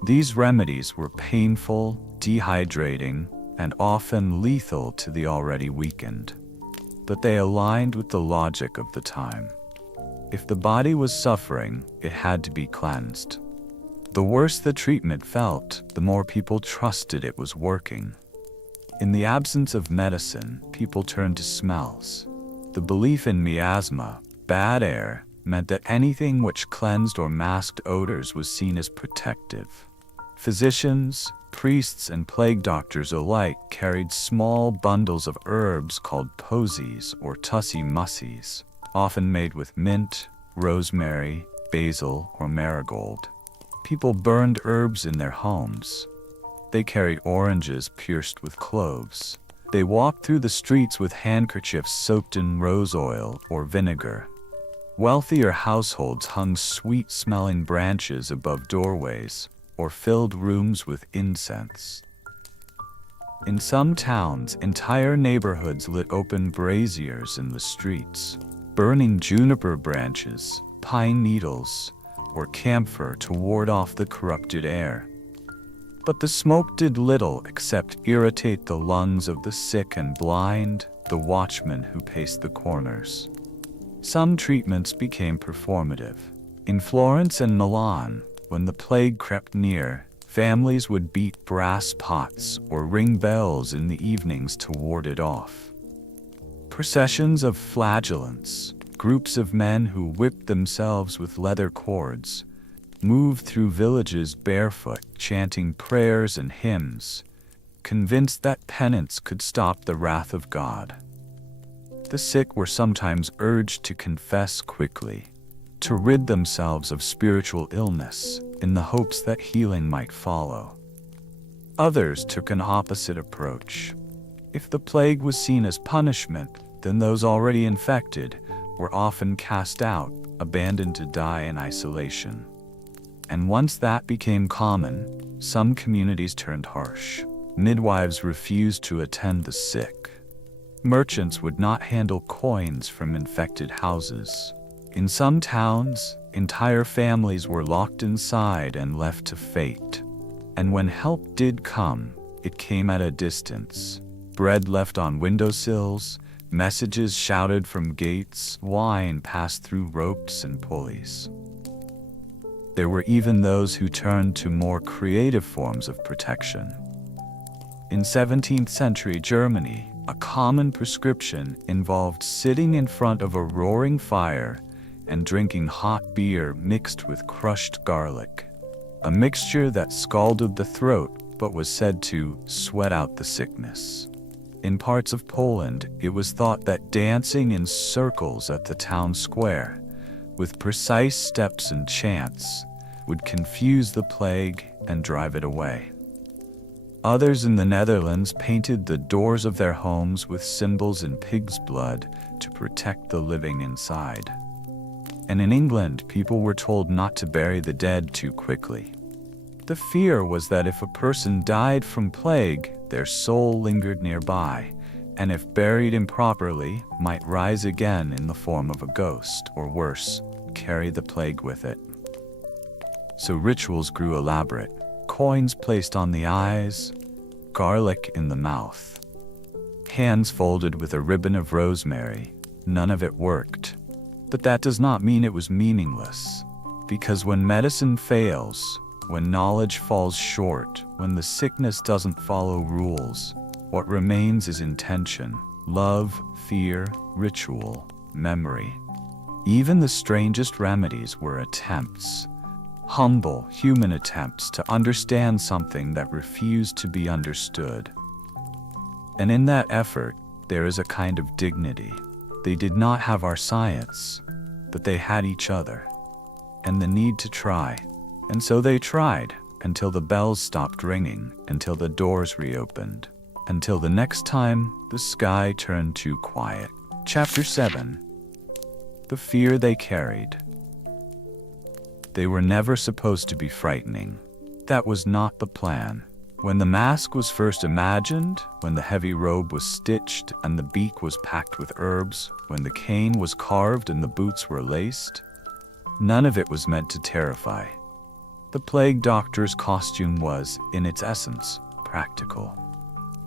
These remedies were painful, dehydrating, and often lethal to the already weakened. But they aligned with the logic of the time. If the body was suffering, it had to be cleansed. The worse the treatment felt, the more people trusted it was working. In the absence of medicine, people turned to smells. The belief in miasma, bad air, meant that anything which cleansed or masked odors was seen as protective. Physicians, priests, and plague doctors alike carried small bundles of herbs called posies or tussie-mussies, often made with mint, rosemary, basil, or marigold. People burned herbs in their homes. They carried oranges pierced with cloves. They walked through the streets with handkerchiefs soaked in rose oil or vinegar. Wealthier households hung sweet-smelling branches above doorways or filled rooms with incense. In some towns, entire neighborhoods lit open braziers in the streets, burning juniper branches, pine needles, or camphor to ward off the corrupted air. But the smoke did little except irritate the lungs of the sick and blind the watchmen who paced the corners. Some treatments became performative. In Florence and Milan, when the plague crept near, families would beat brass pots or ring bells in the evenings to ward it off. Processions of flagellants, groups of men who whipped themselves with leather cords, moved through villages barefoot, chanting prayers and hymns, convinced that penance could stop the wrath of God. The sick were sometimes urged to confess quickly, to rid themselves of spiritual illness, in the hopes that healing might follow. Others took an opposite approach. If the plague was seen as punishment, then those already infected were often cast out, abandoned to die in isolation. And once that became common, some communities turned harsh. Midwives refused to attend the sick. Merchants would not handle coins from infected houses. In some towns, entire families were locked inside and left to fate. And when help did come, it came at a distance. Bread left on windowsills, messages shouted from gates, wine passed through ropes and pulleys. There were even those who turned to more creative forms of protection. In 17th century Germany, a common prescription involved sitting in front of a roaring fire, and drinking hot beer mixed with crushed garlic, a mixture that scalded the throat but was said to sweat out the sickness. In parts of Poland, it was thought that dancing in circles at the town square, with precise steps and chants, would confuse the plague and drive it away. Others in the Netherlands painted the doors of their homes with symbols in pig's blood to protect the living inside. And in England, people were told not to bury the dead too quickly. The fear was that if a person died from plague, their soul lingered nearby, and if buried improperly, might rise again in the form of a ghost, or worse, carry the plague with it. So rituals grew elaborate. Coins placed on the eyes, garlic in the mouth, hands folded with a ribbon of rosemary. None of it worked. But that does not mean it was meaningless, because when medicine fails, when knowledge falls short, when the sickness doesn't follow rules, what remains is intention, love, fear, ritual, memory. Even the strangest remedies were attempts, humble human attempts to understand something that refused to be understood. And in that effort, there is a kind of dignity. They did not have our science, but they had each other, and the need to try. And so they tried, until the bells stopped ringing, until the doors reopened, until the next time the sky turned too quiet. Chapter 7. The fear they carried. They were never supposed to be frightening. That was not the plan. When the mask was first imagined, when the heavy robe was stitched and the beak was packed with herbs, when the cane was carved and the boots were laced, none of it was meant to terrify. The plague doctor's costume was, in its essence, practical.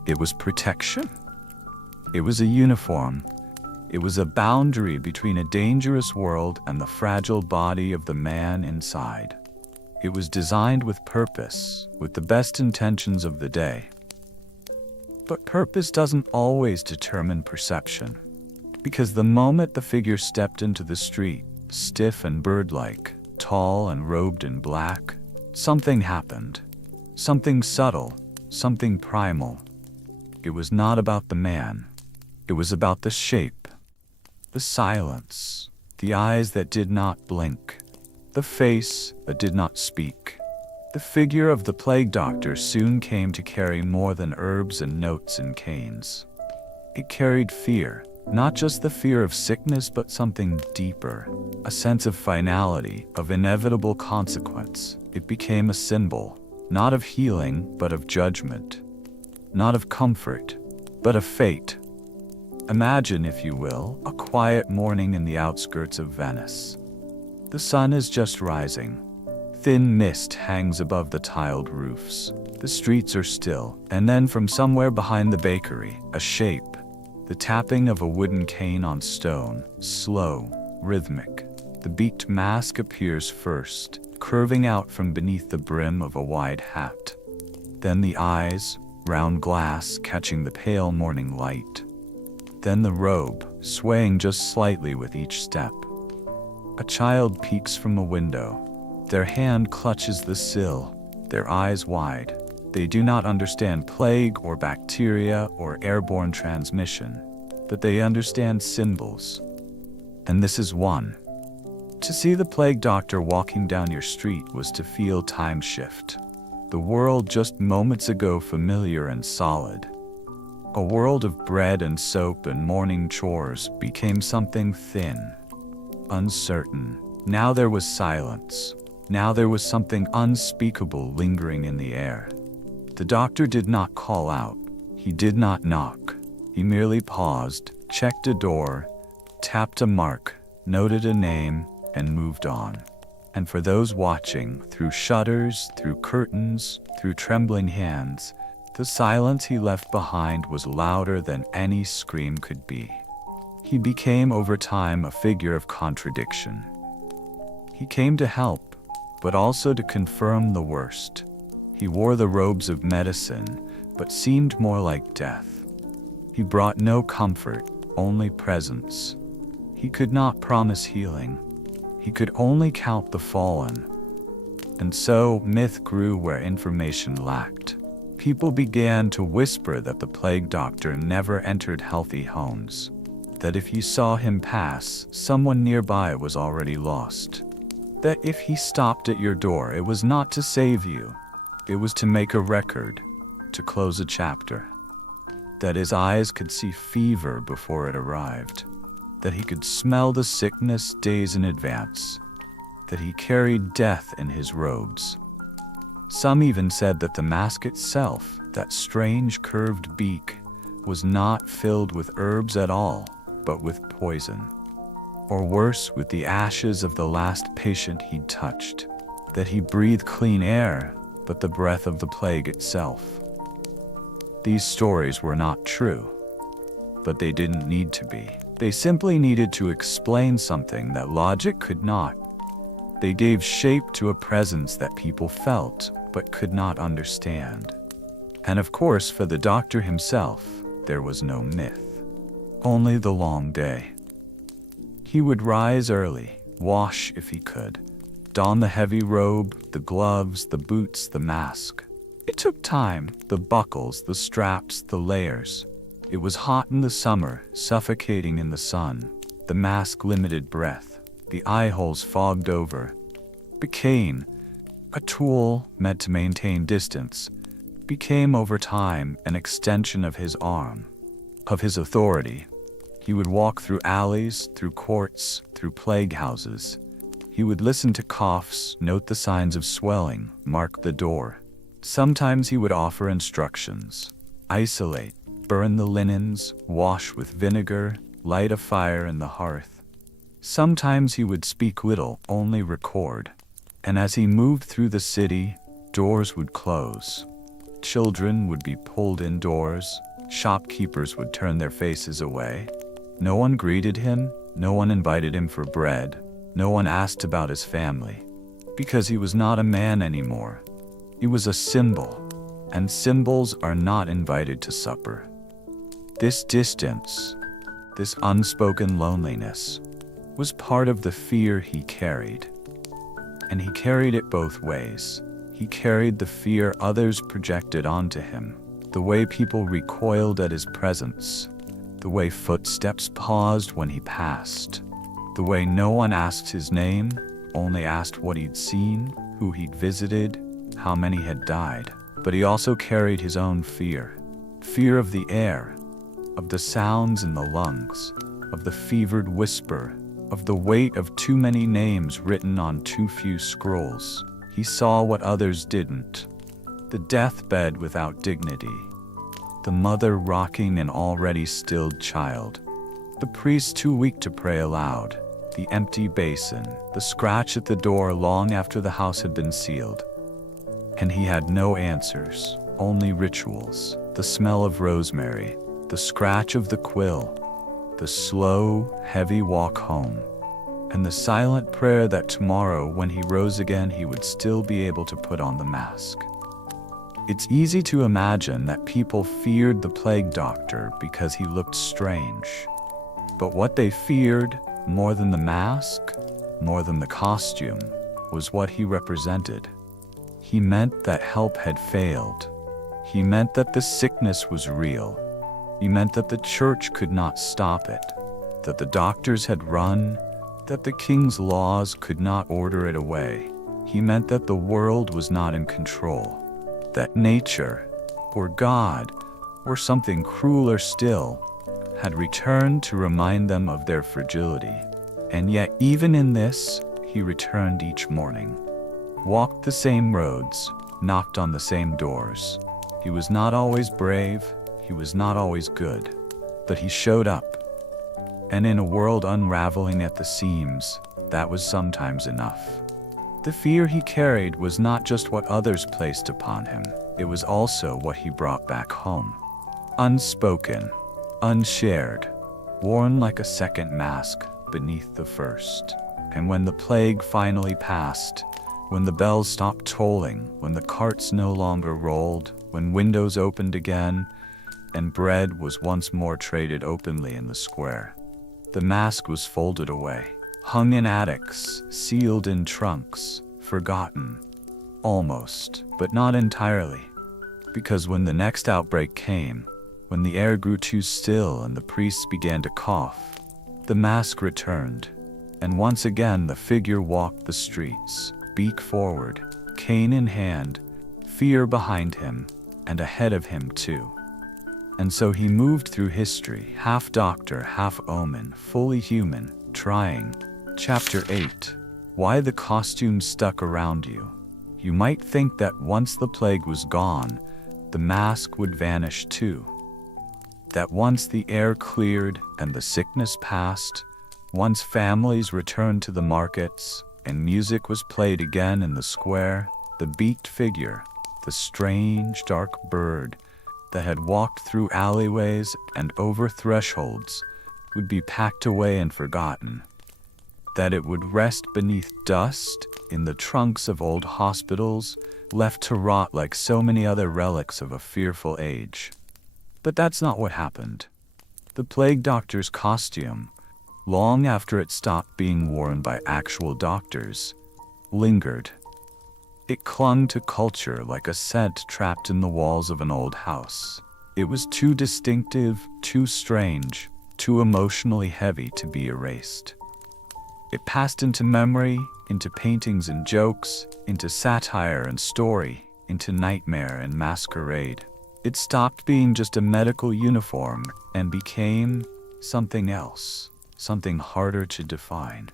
It was protection. It was a uniform. It was a boundary between a dangerous world and the fragile body of the man inside. It was designed with purpose, with the best intentions of the day. But purpose doesn't always determine perception, because the moment the figure stepped into the street, stiff and bird-like, tall and robed in black, something happened. Something subtle, something primal. It was not about the man. It was about the shape, the silence, the eyes that did not blink, the face that did not speak. The figure of the plague doctor soon came to carry more than herbs and notes and canes. It carried fear, not just the fear of sickness, but something deeper, a sense of finality, of inevitable consequence. It became a symbol, not of healing, but of judgment, not of comfort, but of fate. Imagine, if you will, a quiet morning in the outskirts of Venice. The sun is just rising. Thin mist hangs above the tiled roofs. The streets are still, and then from somewhere behind the bakery, a shape, the tapping of a wooden cane on stone, slow, rhythmic. The beaked mask appears first, curving out from beneath the brim of a wide hat. Then the eyes, round glass catching the pale morning light. Then the robe, swaying just slightly with each step. A child peeks from a window. Their hand clutches the sill, their eyes wide. They do not understand plague or bacteria or airborne transmission, but they understand symbols. And this is one. To see the plague doctor walking down your street was to feel time shift. The world just moments ago familiar and solid, a world of bread and soap and morning chores, became something thin, uncertain. Now there was silence. Now there was something unspeakable lingering in the air. The doctor did not call out. He did not knock. He merely paused, checked a door, tapped a mark, noted a name, and moved on. And for those watching, through shutters, through curtains, through trembling hands, the silence he left behind was louder than any scream could be. He became over time a figure of contradiction. He came to help, but also to confirm the worst. He wore the robes of medicine, but seemed more like death. He brought no comfort, only presence. He could not promise healing. He could only count the fallen. And so myth grew where information lacked. People began to whisper that the plague doctor never entered healthy homes, that if you saw him pass, someone nearby was already lost, that if he stopped at your door, it was not to save you, it was to make a record, to close a chapter, that his eyes could see fever before it arrived, that he could smell the sickness days in advance, that he carried death in his robes. Some even said that the mask itself, that strange curved beak, was not filled with herbs at all, but with poison. Or worse, with the ashes of the last patient he'd touched, that he breathed clean air, but the breath of the plague itself. These stories were not true, but they didn't need to be. They simply needed to explain something that logic could not. They gave shape to a presence that people felt, but could not understand. And of course, for the doctor himself, there was no myth, only the long day. He would rise early, wash if he could, don the heavy robe, the gloves, the boots, the mask. It took time, the buckles, the straps, the layers. It was hot in the summer, suffocating in the sun. The mask limited breath, the eye holes fogged over. Became a tool meant to maintain distance, became over time an extension of his arm, of his authority. He would walk through alleys, through courts, through plague houses. He would listen to coughs, note the signs of swelling, mark the door. Sometimes he would offer instructions: isolate, burn the linens, wash with vinegar, light a fire in the hearth. Sometimes he would speak little, only record. And as he moved through the city, doors would close. Children would be pulled indoors. Shopkeepers would turn their faces away. No one greeted him. No one invited him for bread. No one asked about his family. Because he was not a man anymore. He was a symbol. And symbols are not invited to supper. This distance, this unspoken loneliness, was part of the fear he carried. And he carried it both ways. He carried the fear others projected onto him, the way people recoiled at his presence, the way footsteps paused when he passed, the way no one asked his name, only asked what he'd seen, who he'd visited, how many had died. But he also carried his own fear. Fear of the air, of the sounds in the lungs, of the fevered whisper, of the weight of too many names written on too few scrolls. He saw what others didn't. The deathbed without dignity. The mother rocking an already stilled child. The priest too weak to pray aloud. The empty basin. The scratch at the door long after the house had been sealed. And he had no answers, only rituals. The smell of rosemary. The scratch of the quill. The slow, heavy walk home, and the silent prayer that tomorrow, when he rose again, he would still be able to put on the mask. It's easy to imagine that people feared the plague doctor because he looked strange. But what they feared, more than the mask, more than the costume, was what he represented. He meant that help had failed. He meant that the sickness was real. He meant that the church could not stop it, that the doctors had run, that the king's laws could not order it away. He meant that the world was not in control, that nature, or God, or something crueler still, had returned to remind them of their fragility. And yet, even in this, he returned each morning, walked the same roads, knocked on the same doors. He was not always brave. He was not always good, but he showed up. And in a world unraveling at the seams, that was sometimes enough. The fear he carried was not just what others placed upon him, it was also what he brought back home. Unspoken, unshared, worn like a second mask beneath the first. And when the plague finally passed, when the bells stopped tolling, when the carts no longer rolled, when windows opened again, and bread was once more traded openly in the square, the mask was folded away, hung in attics, sealed in trunks, forgotten. Almost, but not entirely. Because when the next outbreak came, when the air grew too still and the priests began to cough, the mask returned, and once again the figure walked the streets, beak forward, cane in hand, fear behind him, and ahead of him too. And so he moved through history, half doctor, half omen, fully human, trying. Chapter 8. Why the costume stuck around you. You might think that once the plague was gone, the mask would vanish too. That once the air cleared and the sickness passed, once families returned to the markets and music was played again in the square, the beaked figure, the strange dark bird that had walked through alleyways and over thresholds, would be packed away and forgotten. That it would rest beneath dust in the trunks of old hospitals, left to rot like so many other relics of a fearful age. But that's not what happened. The plague doctor's costume, long after it stopped being worn by actual doctors, lingered. It clung to culture like a scent trapped in the walls of an old house. It was too distinctive, too strange, too emotionally heavy to be erased. It passed into memory, into paintings and jokes, into satire and story, into nightmare and masquerade. It stopped being just a medical uniform and became something else, something harder to define.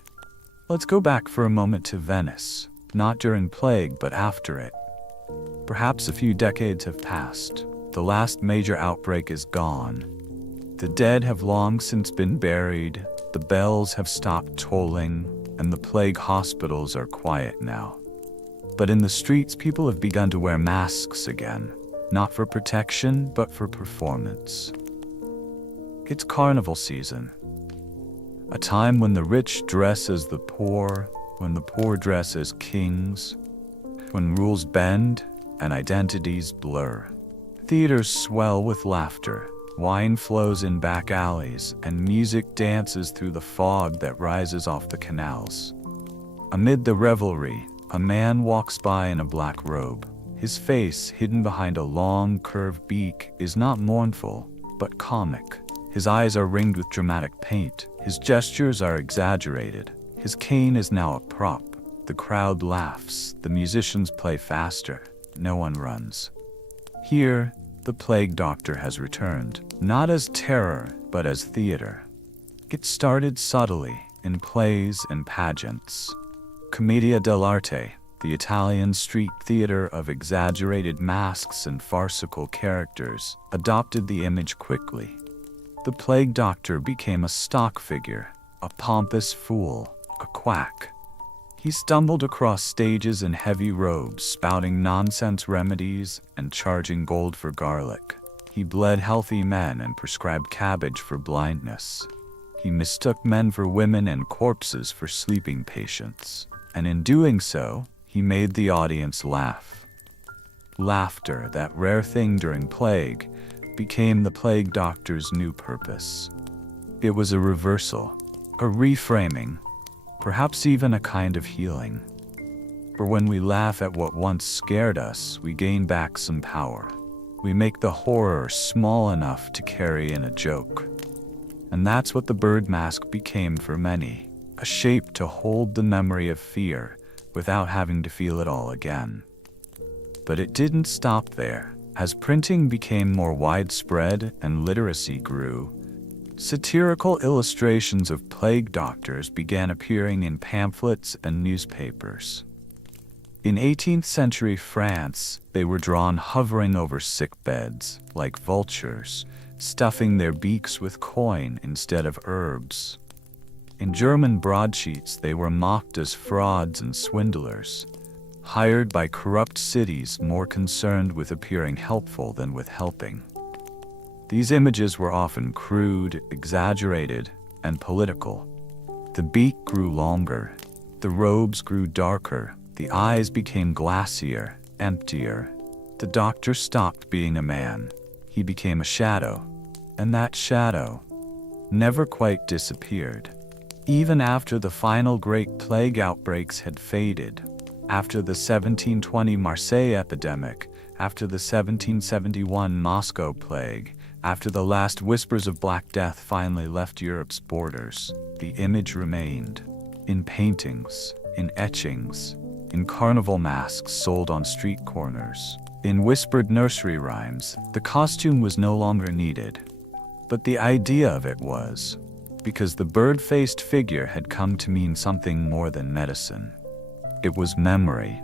Let's go back for a moment to Venice, not during plague but after it. Perhaps a few decades have passed. The last major outbreak is gone. The dead have long since been buried, the bells have stopped tolling, and the plague hospitals are quiet now. But in the streets, people have begun to wear masks again, not for protection, but for performance. It's carnival season, a time when the rich dress as the poor, when the poor dress as kings, when rules bend and identities blur. Theaters swell with laughter, wine flows in back alleys, and music dances through the fog that rises off the canals. Amid the revelry, a man walks by in a black robe. His face, hidden behind a long, curved beak, is not mournful, but comic. His eyes are ringed with dramatic paint. His gestures are exaggerated. His cane is now a prop. The crowd laughs. The musicians play faster. No one runs. Here, the plague doctor has returned, not as terror, but as theater. It started subtly, in plays and pageants. Commedia dell'arte, the Italian street theater of exaggerated masks and farcical characters, adopted the image quickly. The plague doctor became a stock figure, a pompous fool, a quack. He stumbled across stages in heavy robes, spouting nonsense remedies and charging gold for garlic. He bled healthy men and prescribed cabbage for blindness. He mistook men for women and corpses for sleeping patients. And in doing so, he made the audience laugh. Laughter, that rare thing during plague, became the plague doctor's new purpose. It was a reversal, a reframing, perhaps even a kind of healing. For when we laugh at what once scared us, we gain back some power. We make the horror small enough to carry in a joke. And that's what the bird mask became for many, a shape to hold the memory of fear without having to feel it all again. But it didn't stop there. As printing became more widespread and literacy grew, satirical illustrations of plague doctors began appearing in pamphlets and newspapers. In 18th century France, they were drawn hovering over sick beds, like vultures, stuffing their beaks with coin instead of herbs. In German broadsheets, they were mocked as frauds and swindlers, hired by corrupt cities more concerned with appearing helpful than with helping. These images were often crude, exaggerated, and political. The beak grew longer, the robes grew darker, the eyes became glassier, emptier. The doctor stopped being a man. He became a shadow, and that shadow never quite disappeared. Even after the final Great Plague outbreaks had faded, after the 1720 Marseille epidemic, after the 1771 Moscow plague, after the last whispers of Black Death finally left Europe's borders, the image remained. In paintings, in etchings, in carnival masks sold on street corners, in whispered nursery rhymes, the costume was no longer needed. But the idea of it was, because the bird-faced figure had come to mean something more than medicine. It was memory,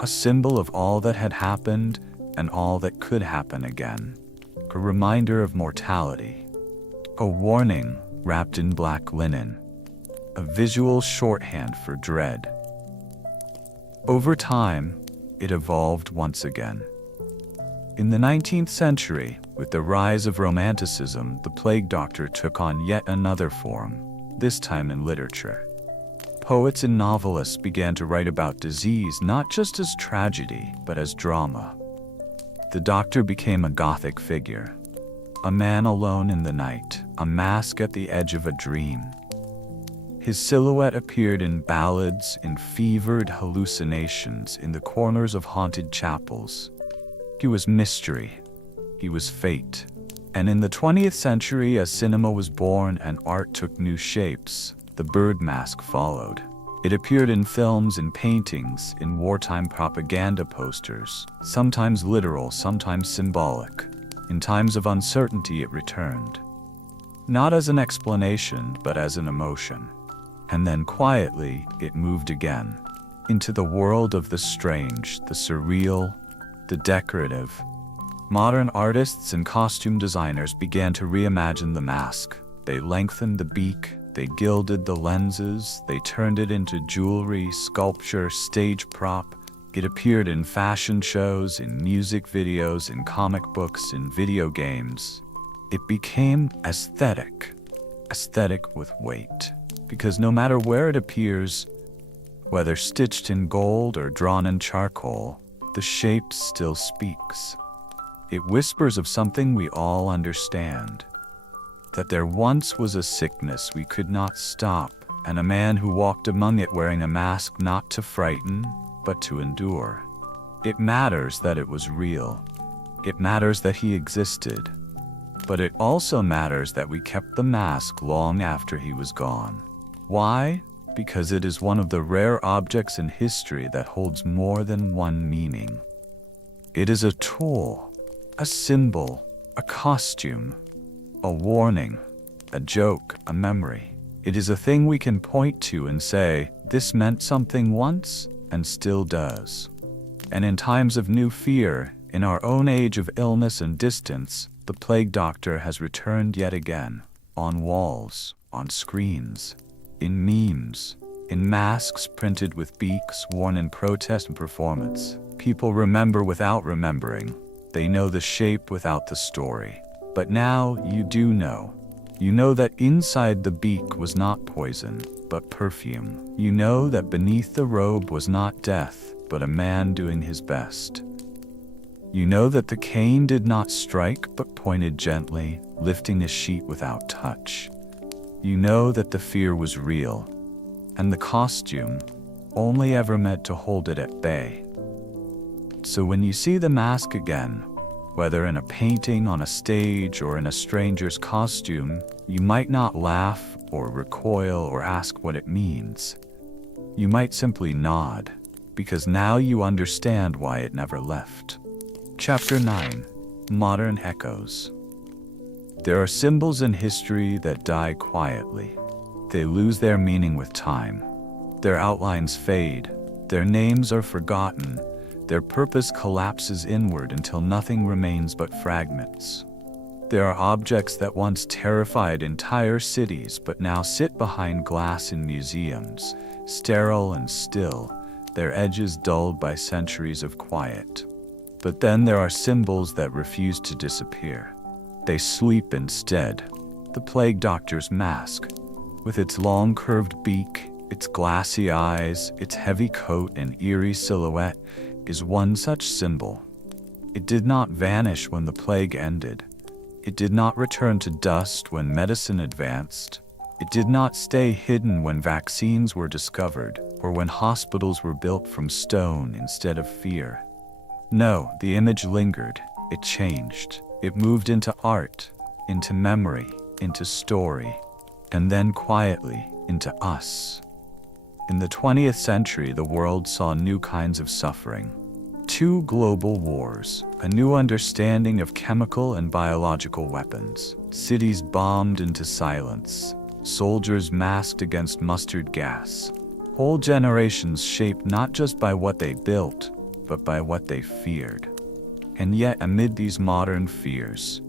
a symbol of all that had happened and all that could happen again. A reminder of mortality. A warning wrapped in black linen. A visual shorthand for dread. Over time, it evolved once again. In the 19th century, with the rise of Romanticism, the plague doctor took on yet another form, this time in literature. Poets and novelists began to write about disease not just as tragedy, but as drama. The doctor became a Gothic figure, a man alone in the night, a mask at the edge of a dream. His silhouette appeared in ballads, in fevered hallucinations, in the corners of haunted chapels. He was mystery. He was fate. And in the 20th century, as cinema was born and art took new shapes, the bird mask followed. It appeared in films, in paintings, in wartime propaganda posters, sometimes literal, sometimes symbolic. In times of uncertainty, it returned. Not as an explanation, but as an emotion. And then quietly, it moved again, into the world of the strange, the surreal, the decorative. Modern artists and costume designers began to reimagine the mask. They lengthened the beak, they gilded the lenses, they turned it into jewelry, sculpture, stage prop. It appeared in fashion shows, in music videos, in comic books, in video games. It became aesthetic with weight. Because no matter where it appears, whether stitched in gold or drawn in charcoal, the shape still speaks. It whispers of something we all understand. That there once was a sickness we could not stop, and a man who walked among it wearing a mask not to frighten, but to endure. It matters that it was real. It matters that he existed. But it also matters that we kept the mask long after he was gone. Why? Because it is one of the rare objects in history that holds more than one meaning. It is a tool, a symbol, a costume, a warning, a joke, a memory. It is a thing we can point to and say, this meant something once and still does. And in times of new fear, in our own age of illness and distance, the plague doctor has returned yet again, on walls, on screens, in memes, in masks printed with beaks worn in protest and performance. People remember without remembering. They know the shape without the story. But now you do know. You know that inside the beak was not poison, but perfume. You know that beneath the robe was not death, but a man doing his best. You know that the cane did not strike, but pointed gently, lifting a sheet without touch. You know that the fear was real, and the costume only ever meant to hold it at bay. So when you see the mask again, whether in a painting, on a stage, or in a stranger's costume, you might not laugh or recoil or ask what it means. You might simply nod, because now you understand why it never left. Chapter 9. Modern Echoes. There are symbols in history that die quietly. They lose their meaning with time. Their outlines fade. Their names are forgotten. Their purpose collapses inward until nothing remains but fragments. There are objects that once terrified entire cities but now sit behind glass in museums, sterile and still, their edges dulled by centuries of quiet. But then there are symbols that refuse to disappear. They sleep instead. The plague doctor's mask, with its long curved beak, its glassy eyes, its heavy coat and eerie silhouette, is one such symbol. It did not vanish when the plague ended. It did not return to dust when medicine advanced. It did not stay hidden when vaccines were discovered or when hospitals were built from stone instead of fear. No, the image lingered. It changed. It moved into art, into memory, into story, and then quietly into us. In the 20th century, the world saw new kinds of suffering. 2 global wars, a new understanding of chemical and biological weapons, cities bombed into silence, soldiers masked against mustard gas. Whole generations shaped not just by what they built, but by what they feared. And yet, amid these modern fears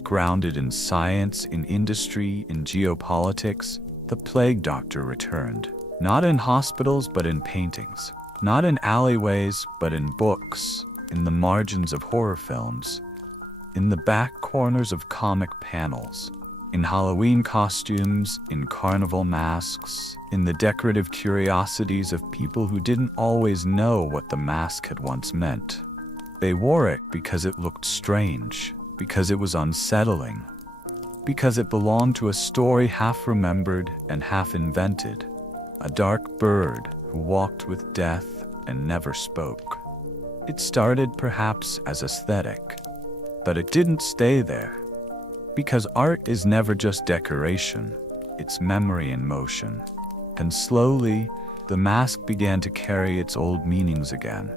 grounded in science, in industry, in geopolitics, the plague doctor returned. Not in hospitals, but in paintings. Not in alleyways, but in books, in the margins of horror films, in the back corners of comic panels, in Halloween costumes, in carnival masks, in the decorative curiosities of people who didn't always know what the mask had once meant. They wore it because it looked strange, because it was unsettling, because it belonged to a story half remembered and half invented, a dark bird who walked with death and never spoke. It started perhaps as aesthetic, but it didn't stay there. Because art is never just decoration, it's memory in motion. And slowly, the mask began to carry its old meanings again.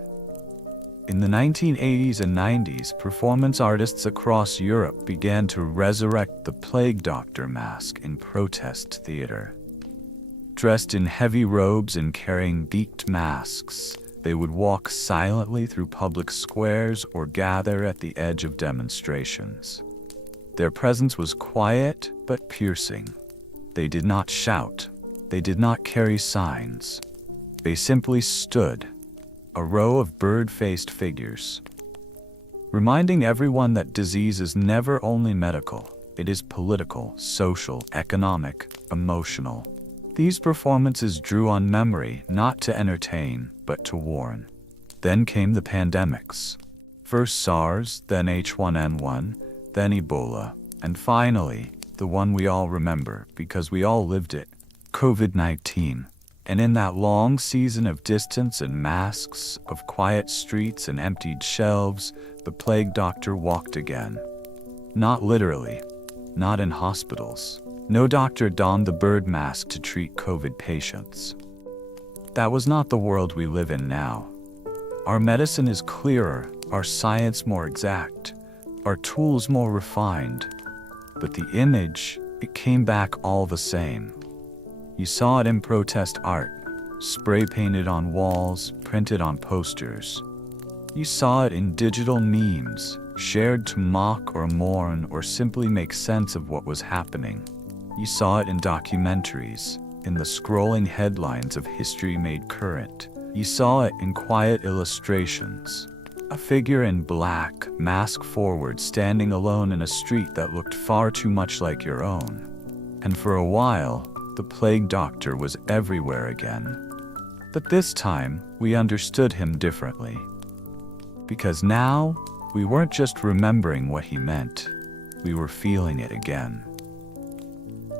In the 1980s and 90s, performance artists across Europe began to resurrect the plague doctor mask in protest theater. Dressed in heavy robes and carrying beaked masks, they would walk silently through public squares or gather at the edge of demonstrations. Their presence was quiet but piercing. They did not shout. They did not carry signs. They simply stood, a row of bird-faced figures, reminding everyone that disease is never only medical. It is political, social, economic, emotional. These performances drew on memory, not to entertain, but to warn. Then came the pandemics. First SARS, then H1N1, then Ebola, and finally, the one we all remember because we all lived it, COVID-19. And in that long season of distance and masks, of quiet streets and emptied shelves, the plague doctor walked again. Not literally, not in hospitals. No doctor donned the bird mask to treat COVID patients. That was not the world we live in now. Our medicine is clearer, our science more exact, our tools more refined. But the image, it came back all the same. You saw it in protest art, spray painted on walls, printed on posters. You saw it in digital memes, shared to mock or mourn or simply make sense of what was happening. You saw it in documentaries, in the scrolling headlines of history made current. You saw it in quiet illustrations. A figure in black, mask forward, standing alone in a street that looked far too much like your own. And for a while, the plague doctor was everywhere again. But this time, we understood him differently. Because now, we weren't just remembering what he meant, we were feeling it again.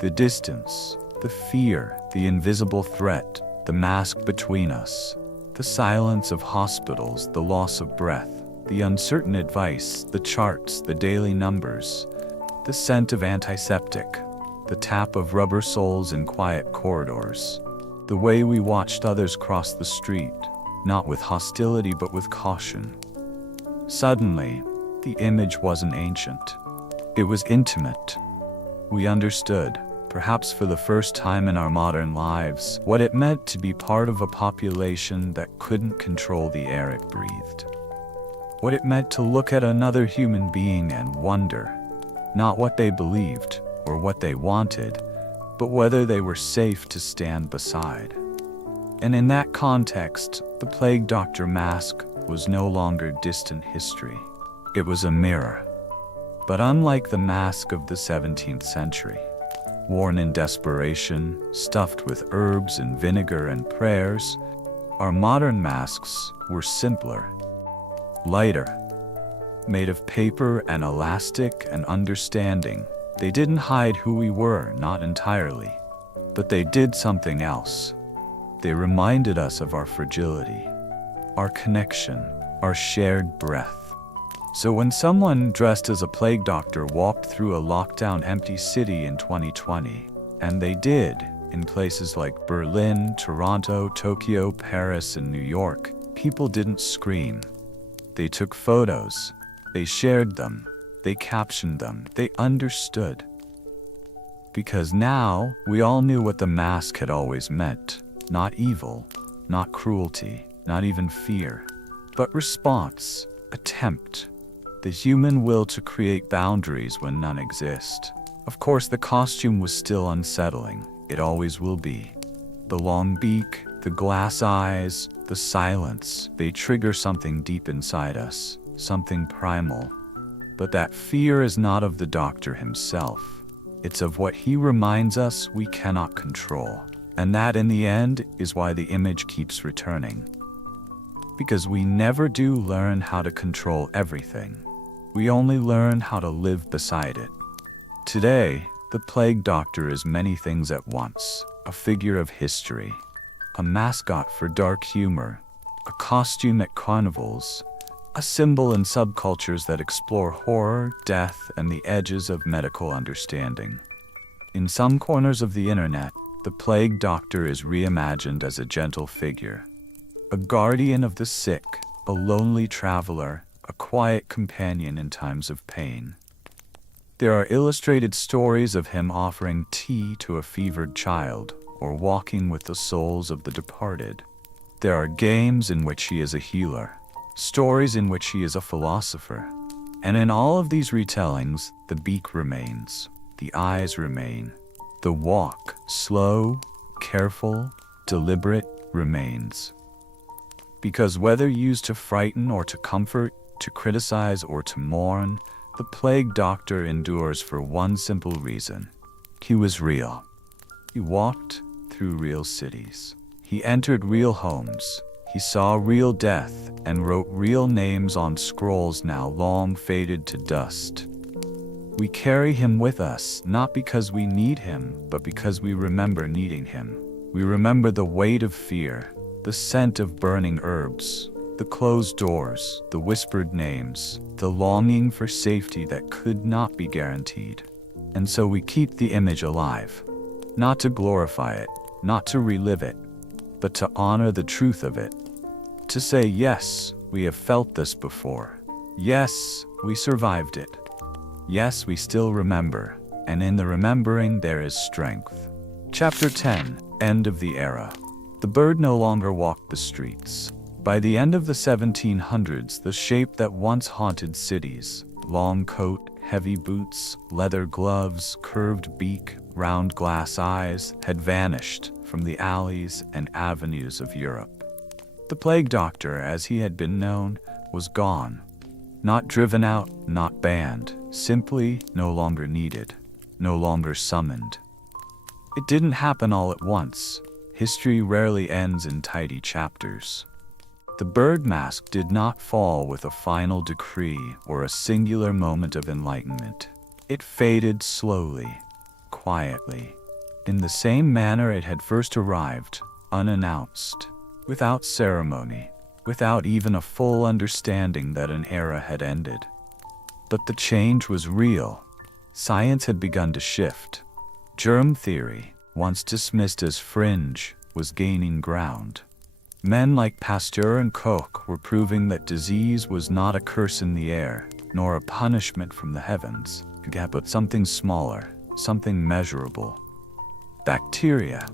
The distance, the fear, the invisible threat, the mask between us, the silence of hospitals, the loss of breath, the uncertain advice, the charts, the daily numbers, the scent of antiseptic, the tap of rubber soles in quiet corridors, the way we watched others cross the street, not with hostility but with caution. Suddenly, the image wasn't ancient. It was intimate. We understood, perhaps for the first time in our modern lives, what it meant to be part of a population that couldn't control the air it breathed. What it meant to look at another human being and wonder, not what they believed or what they wanted, but whether they were safe to stand beside. And in that context, the plague doctor mask was no longer distant history. It was a mirror. But unlike the mask of the 17th century, worn in desperation, stuffed with herbs and vinegar and prayers, our modern masks were simpler, lighter, made of paper and elastic and understanding. They didn't hide who we were, not entirely, But they did something else. They reminded us of our fragility, our connection, our shared breath. So when someone dressed as a plague doctor walked through a lockdown empty city in 2020, and they did, in places like Berlin, Toronto, Tokyo, Paris, and New York, people didn't scream. They took photos, they shared them, they captioned them, they understood. Because now, we all knew what the mask had always meant. Not evil, not cruelty, not even fear, but response, attempt, the human will to create boundaries when none exist. Of course, the costume was still unsettling. It always will be. The long beak, the glass eyes, the silence, they trigger something deep inside us, something primal. But that fear is not of the doctor himself. It's of what he reminds us we cannot control. And that, in the end, is why the image keeps returning. Because we never do learn how to control everything. We only learn how to live beside it. Today, the plague doctor is many things at once. A figure of history, a mascot for dark humor, a costume at carnivals, a symbol in subcultures that explore horror, death, and the edges of medical understanding. In some corners of the internet, the plague doctor is reimagined as a gentle figure, a guardian of the sick, a lonely traveler, a quiet companion in times of pain. There are illustrated stories of him offering tea to a fevered child or walking with the souls of the departed. There are games in which he is a healer, stories in which he is a philosopher. And in all of these retellings, the beak remains, the eyes remain. The walk, slow, careful, deliberate, remains. Because whether used to frighten or to comfort, to criticize or to mourn, the plague doctor endures for one simple reason. He was real. He walked through real cities. He entered real homes. He saw real death and wrote real names on scrolls now long faded to dust. We carry him with us, not because we need him, but because we remember needing him. We remember the weight of fear, the scent of burning herbs, the closed doors, the whispered names, the longing for safety that could not be guaranteed. And so we keep the image alive, not to glorify it, not to relive it, but to honor the truth of it. To say, yes, we have felt this before. Yes, we survived it. Yes, we still remember, and in the remembering there is strength. Chapter 10, End of the Era. The bird no longer walked the streets. By the end of the 1700s, the shape that once haunted cities, long coat, heavy boots, leather gloves, curved beak, round glass eyes, had vanished from the alleys and avenues of Europe. The plague doctor, as he had been known, was gone. Not driven out, not banned, simply no longer needed, no longer summoned. It didn't happen all at once. History rarely ends in tidy chapters. The bird mask did not fall with a final decree or a singular moment of enlightenment. It faded slowly, quietly, in the same manner it had first arrived, unannounced, without ceremony, without even a full understanding that an era had ended. But the change was real. Science had begun to shift. Germ theory, once dismissed as fringe, was gaining ground. Men like Pasteur and Koch were proving that disease was not a curse in the air, nor a punishment from the heavens, but something smaller, something measurable. Bacteria,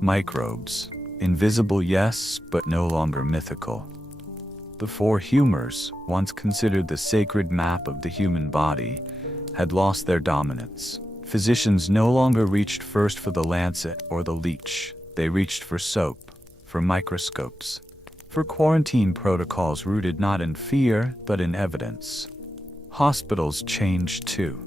microbes, invisible yes, but no longer mythical. The four humors, once considered the sacred map of the human body, had lost their dominance. Physicians no longer reached first for the lancet or the leech. They reached for soap, for microscopes, for quarantine protocols rooted not in fear, but in evidence. Hospitals changed too.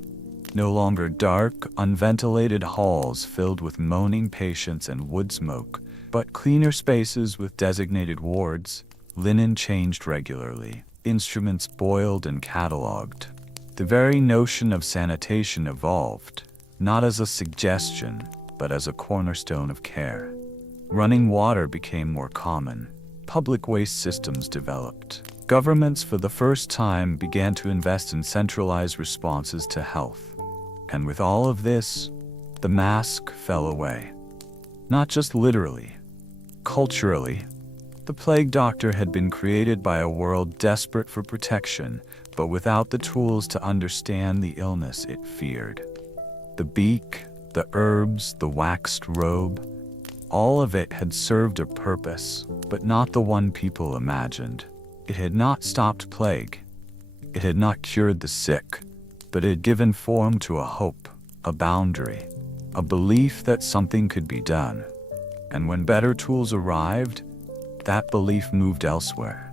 No longer dark, unventilated halls filled with moaning patients and wood smoke, but cleaner spaces with designated wards. Linen changed regularly, instruments boiled and catalogued. The very notion of sanitation evolved, not as a suggestion, but as a cornerstone of care. Running water became more common. Public waste systems developed. Governments for the first time began to invest in centralized responses to health. And with all of this, the mask fell away. Not just literally, culturally. The plague doctor had been created by a world desperate for protection, but without the tools to understand the illness it feared. The beak, the herbs, the waxed robe, all of it had served a purpose, but not the one people imagined. It had not stopped plague. It had not cured the sick, but it had given form to a hope, a boundary, a belief that something could be done. And when better tools arrived, that belief moved elsewhere.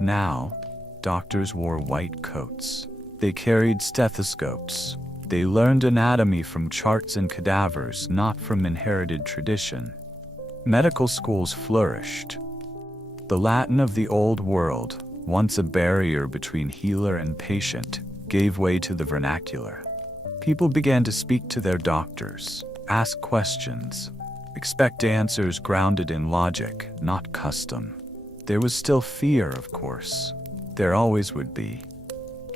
Now, doctors wore white coats. They carried stethoscopes. They learned anatomy from charts and cadavers, not from inherited tradition. Medical schools flourished. The Latin of the old world, once a barrier between healer and patient, gave way to the vernacular. People began to speak to their doctors, ask questions, expect answers grounded in logic, not custom. There was still fear, of course. There always would be.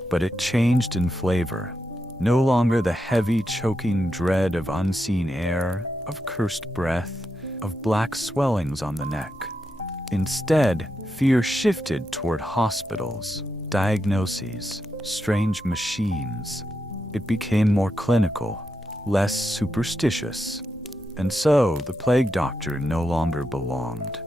But it changed in flavor. No longer the heavy, choking dread of unseen air, of cursed breath, of black swellings on the neck. Instead, fear shifted toward hospitals, diagnoses, strange machines. It became more clinical, less superstitious. And so, the plague doctor no longer belonged.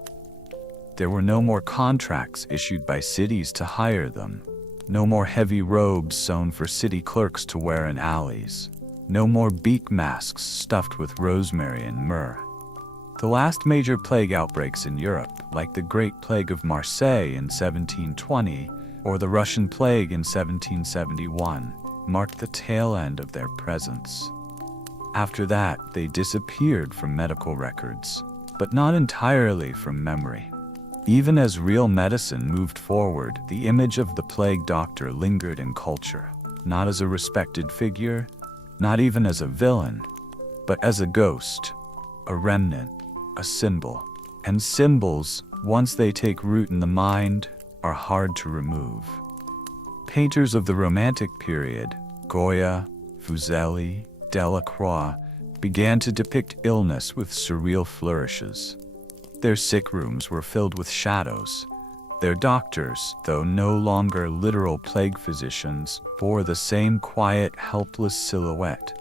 There were no more contracts issued by cities to hire them. No more heavy robes sewn for city clerks to wear in alleys. No more beak masks stuffed with rosemary and myrrh. The last major plague outbreaks in Europe, like the Great Plague of Marseille in 1720 or the Russian Plague in 1771, marked the tail end of their presence. After that, they disappeared from medical records, but not entirely from memory. Even as real medicine moved forward, the image of the plague doctor lingered in culture, not as a respected figure, not even as a villain, but as a ghost, a remnant, a symbol. And symbols, once they take root in the mind, are hard to remove. Painters of the Romantic period, Goya, Fuseli, Delacroix, began to depict illness with surreal flourishes. Their sick rooms were filled with shadows. Their doctors, though no longer literal plague physicians, bore the same quiet, helpless silhouette.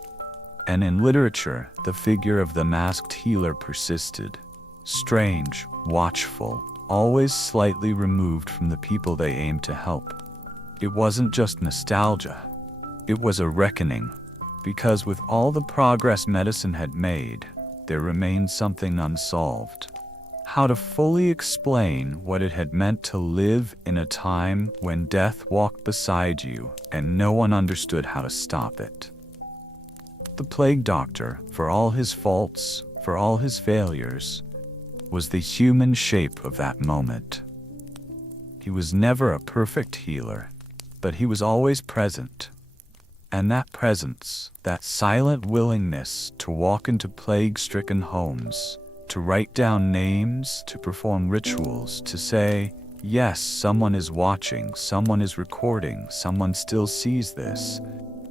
And in literature, the figure of the masked healer persisted. Strange, watchful, always slightly removed from the people they aimed to help. It wasn't just nostalgia. It was a reckoning. Because with all the progress medicine had made, there remained something unsolved. How to fully explain what it had meant to live in a time when death walked beside you and no one understood how to stop it. The plague doctor, for all his faults, for all his failures, was the human shape of that moment. He was never a perfect healer, but he was always present. And that presence, that silent willingness to walk into plague-stricken homes, to write down names, to perform rituals, to say, yes, someone is watching, someone is recording, someone still sees this,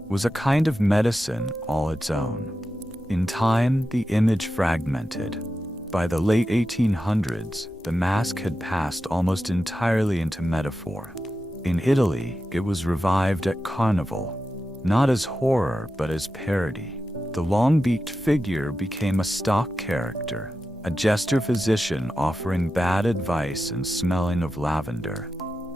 was a kind of medicine all its own. In time, the image fragmented. By the late 1800s, the mask had passed almost entirely into metaphor. In Italy, it was revived at Carnival. Not as horror, but as parody. The long-beaked figure became a stock character, a jester physician offering bad advice and smelling of lavender.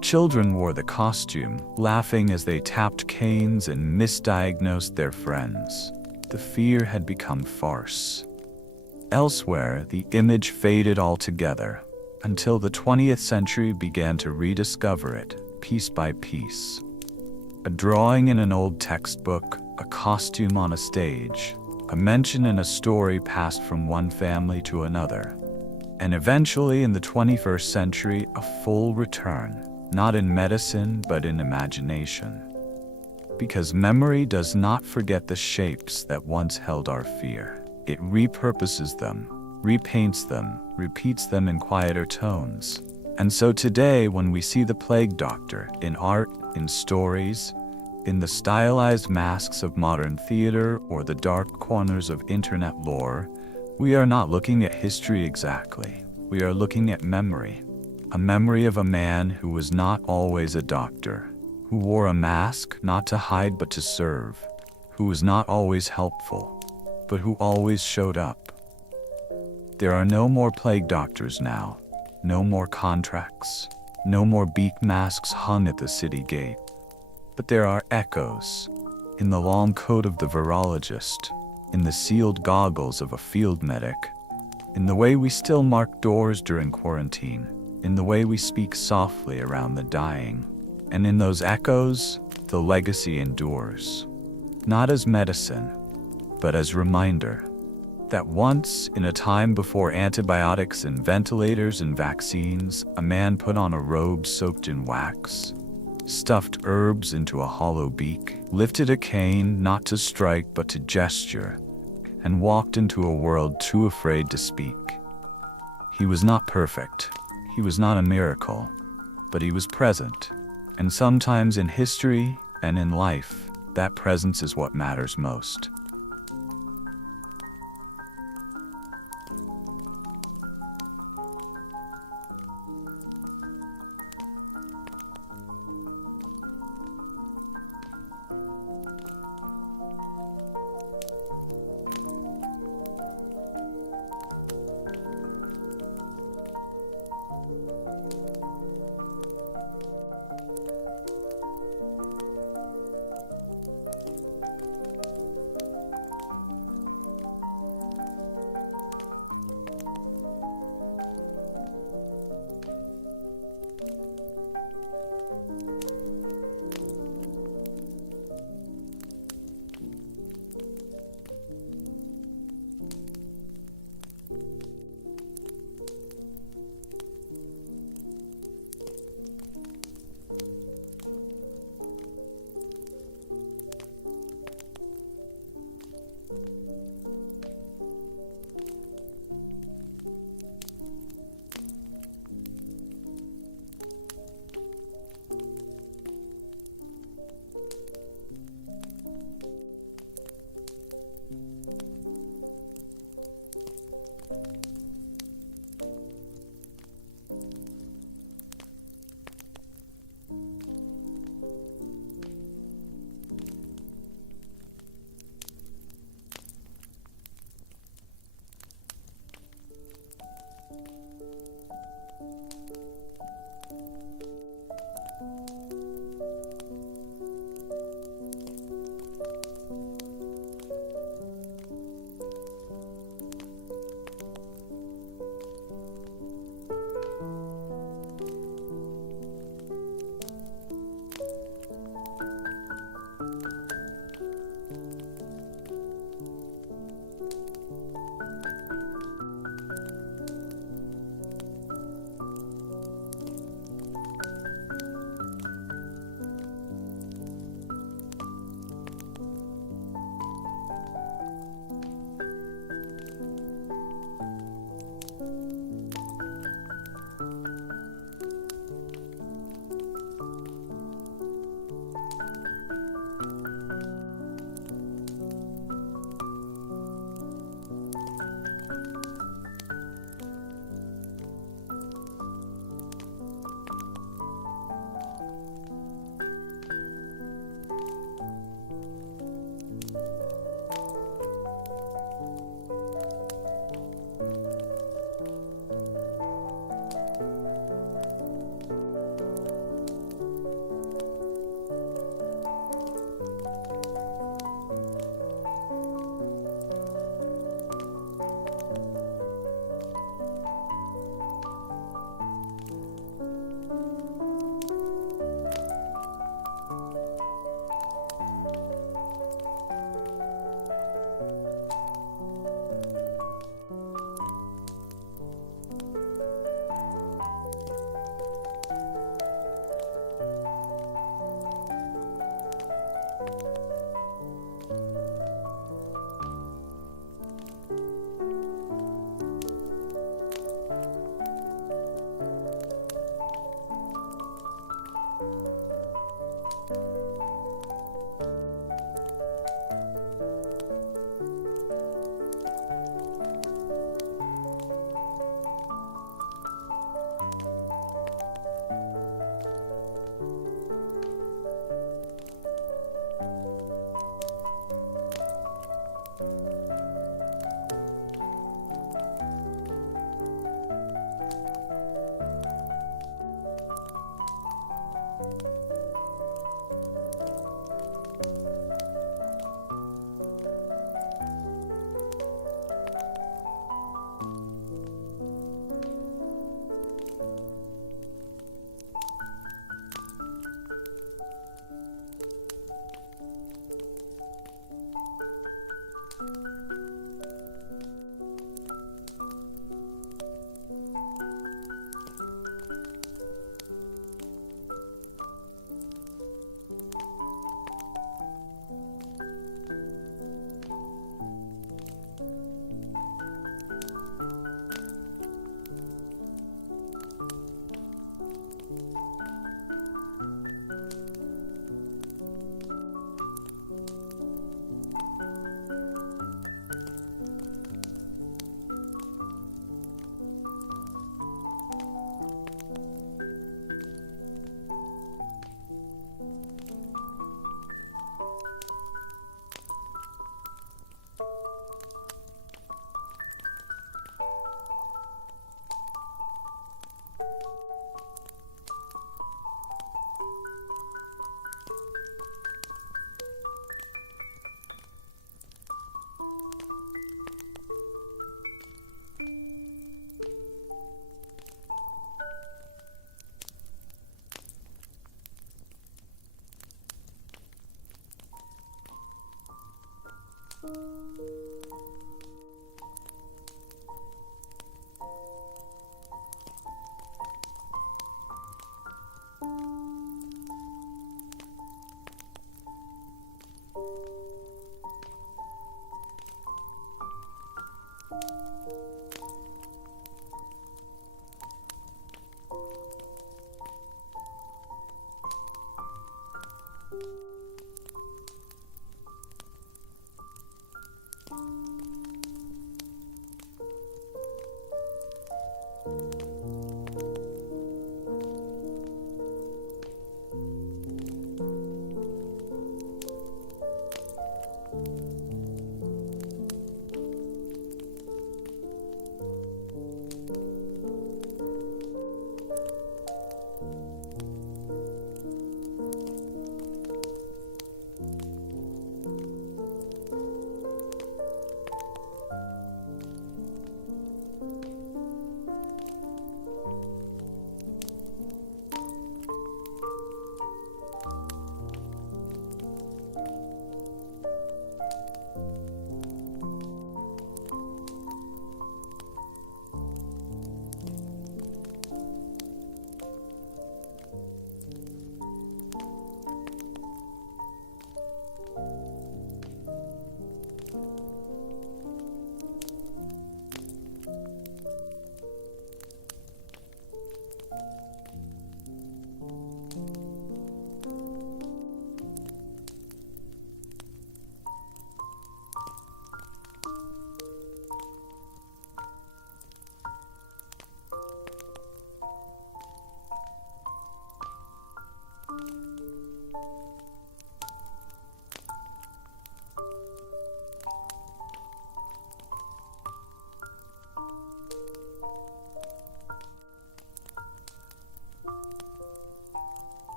Children wore the costume, laughing as they tapped canes and misdiagnosed their friends. The fear had become farce. Elsewhere, the image faded altogether, until the 20th century began to rediscover it, piece by piece. A drawing in an old textbook, a costume on a stage, a mention in a story passed from one family to another. And eventually, in the 21st century, a full return, not in medicine, but in imagination. Because memory does not forget the shapes that once held our fear. It repurposes them, repaints them, repeats them in quieter tones. And so today, when we see the plague doctor in art, in stories, in the stylized masks of modern theater or the dark corners of internet lore, we are not looking at history exactly. We are looking at memory. A memory of a man who was not always a doctor, who wore a mask not to hide but to serve, who was not always helpful, but who always showed up. There are no more plague doctors now, no more contracts, no more beaked masks hung at the city gate. But there are echoes, in the long coat of the virologist, in the sealed goggles of a field medic, in the way we still mark doors during quarantine, in the way we speak softly around the dying. And in those echoes, the legacy endures, not as medicine, but as reminder that once, in a time before antibiotics and ventilators and vaccines, a man put on a robe soaked in wax, stuffed herbs into a hollow beak, lifted a cane not to strike but to gesture, and walked into a world too afraid to speak. He was not perfect, he was not a miracle, but he was present. And sometimes in history and in life, that presence is what matters most.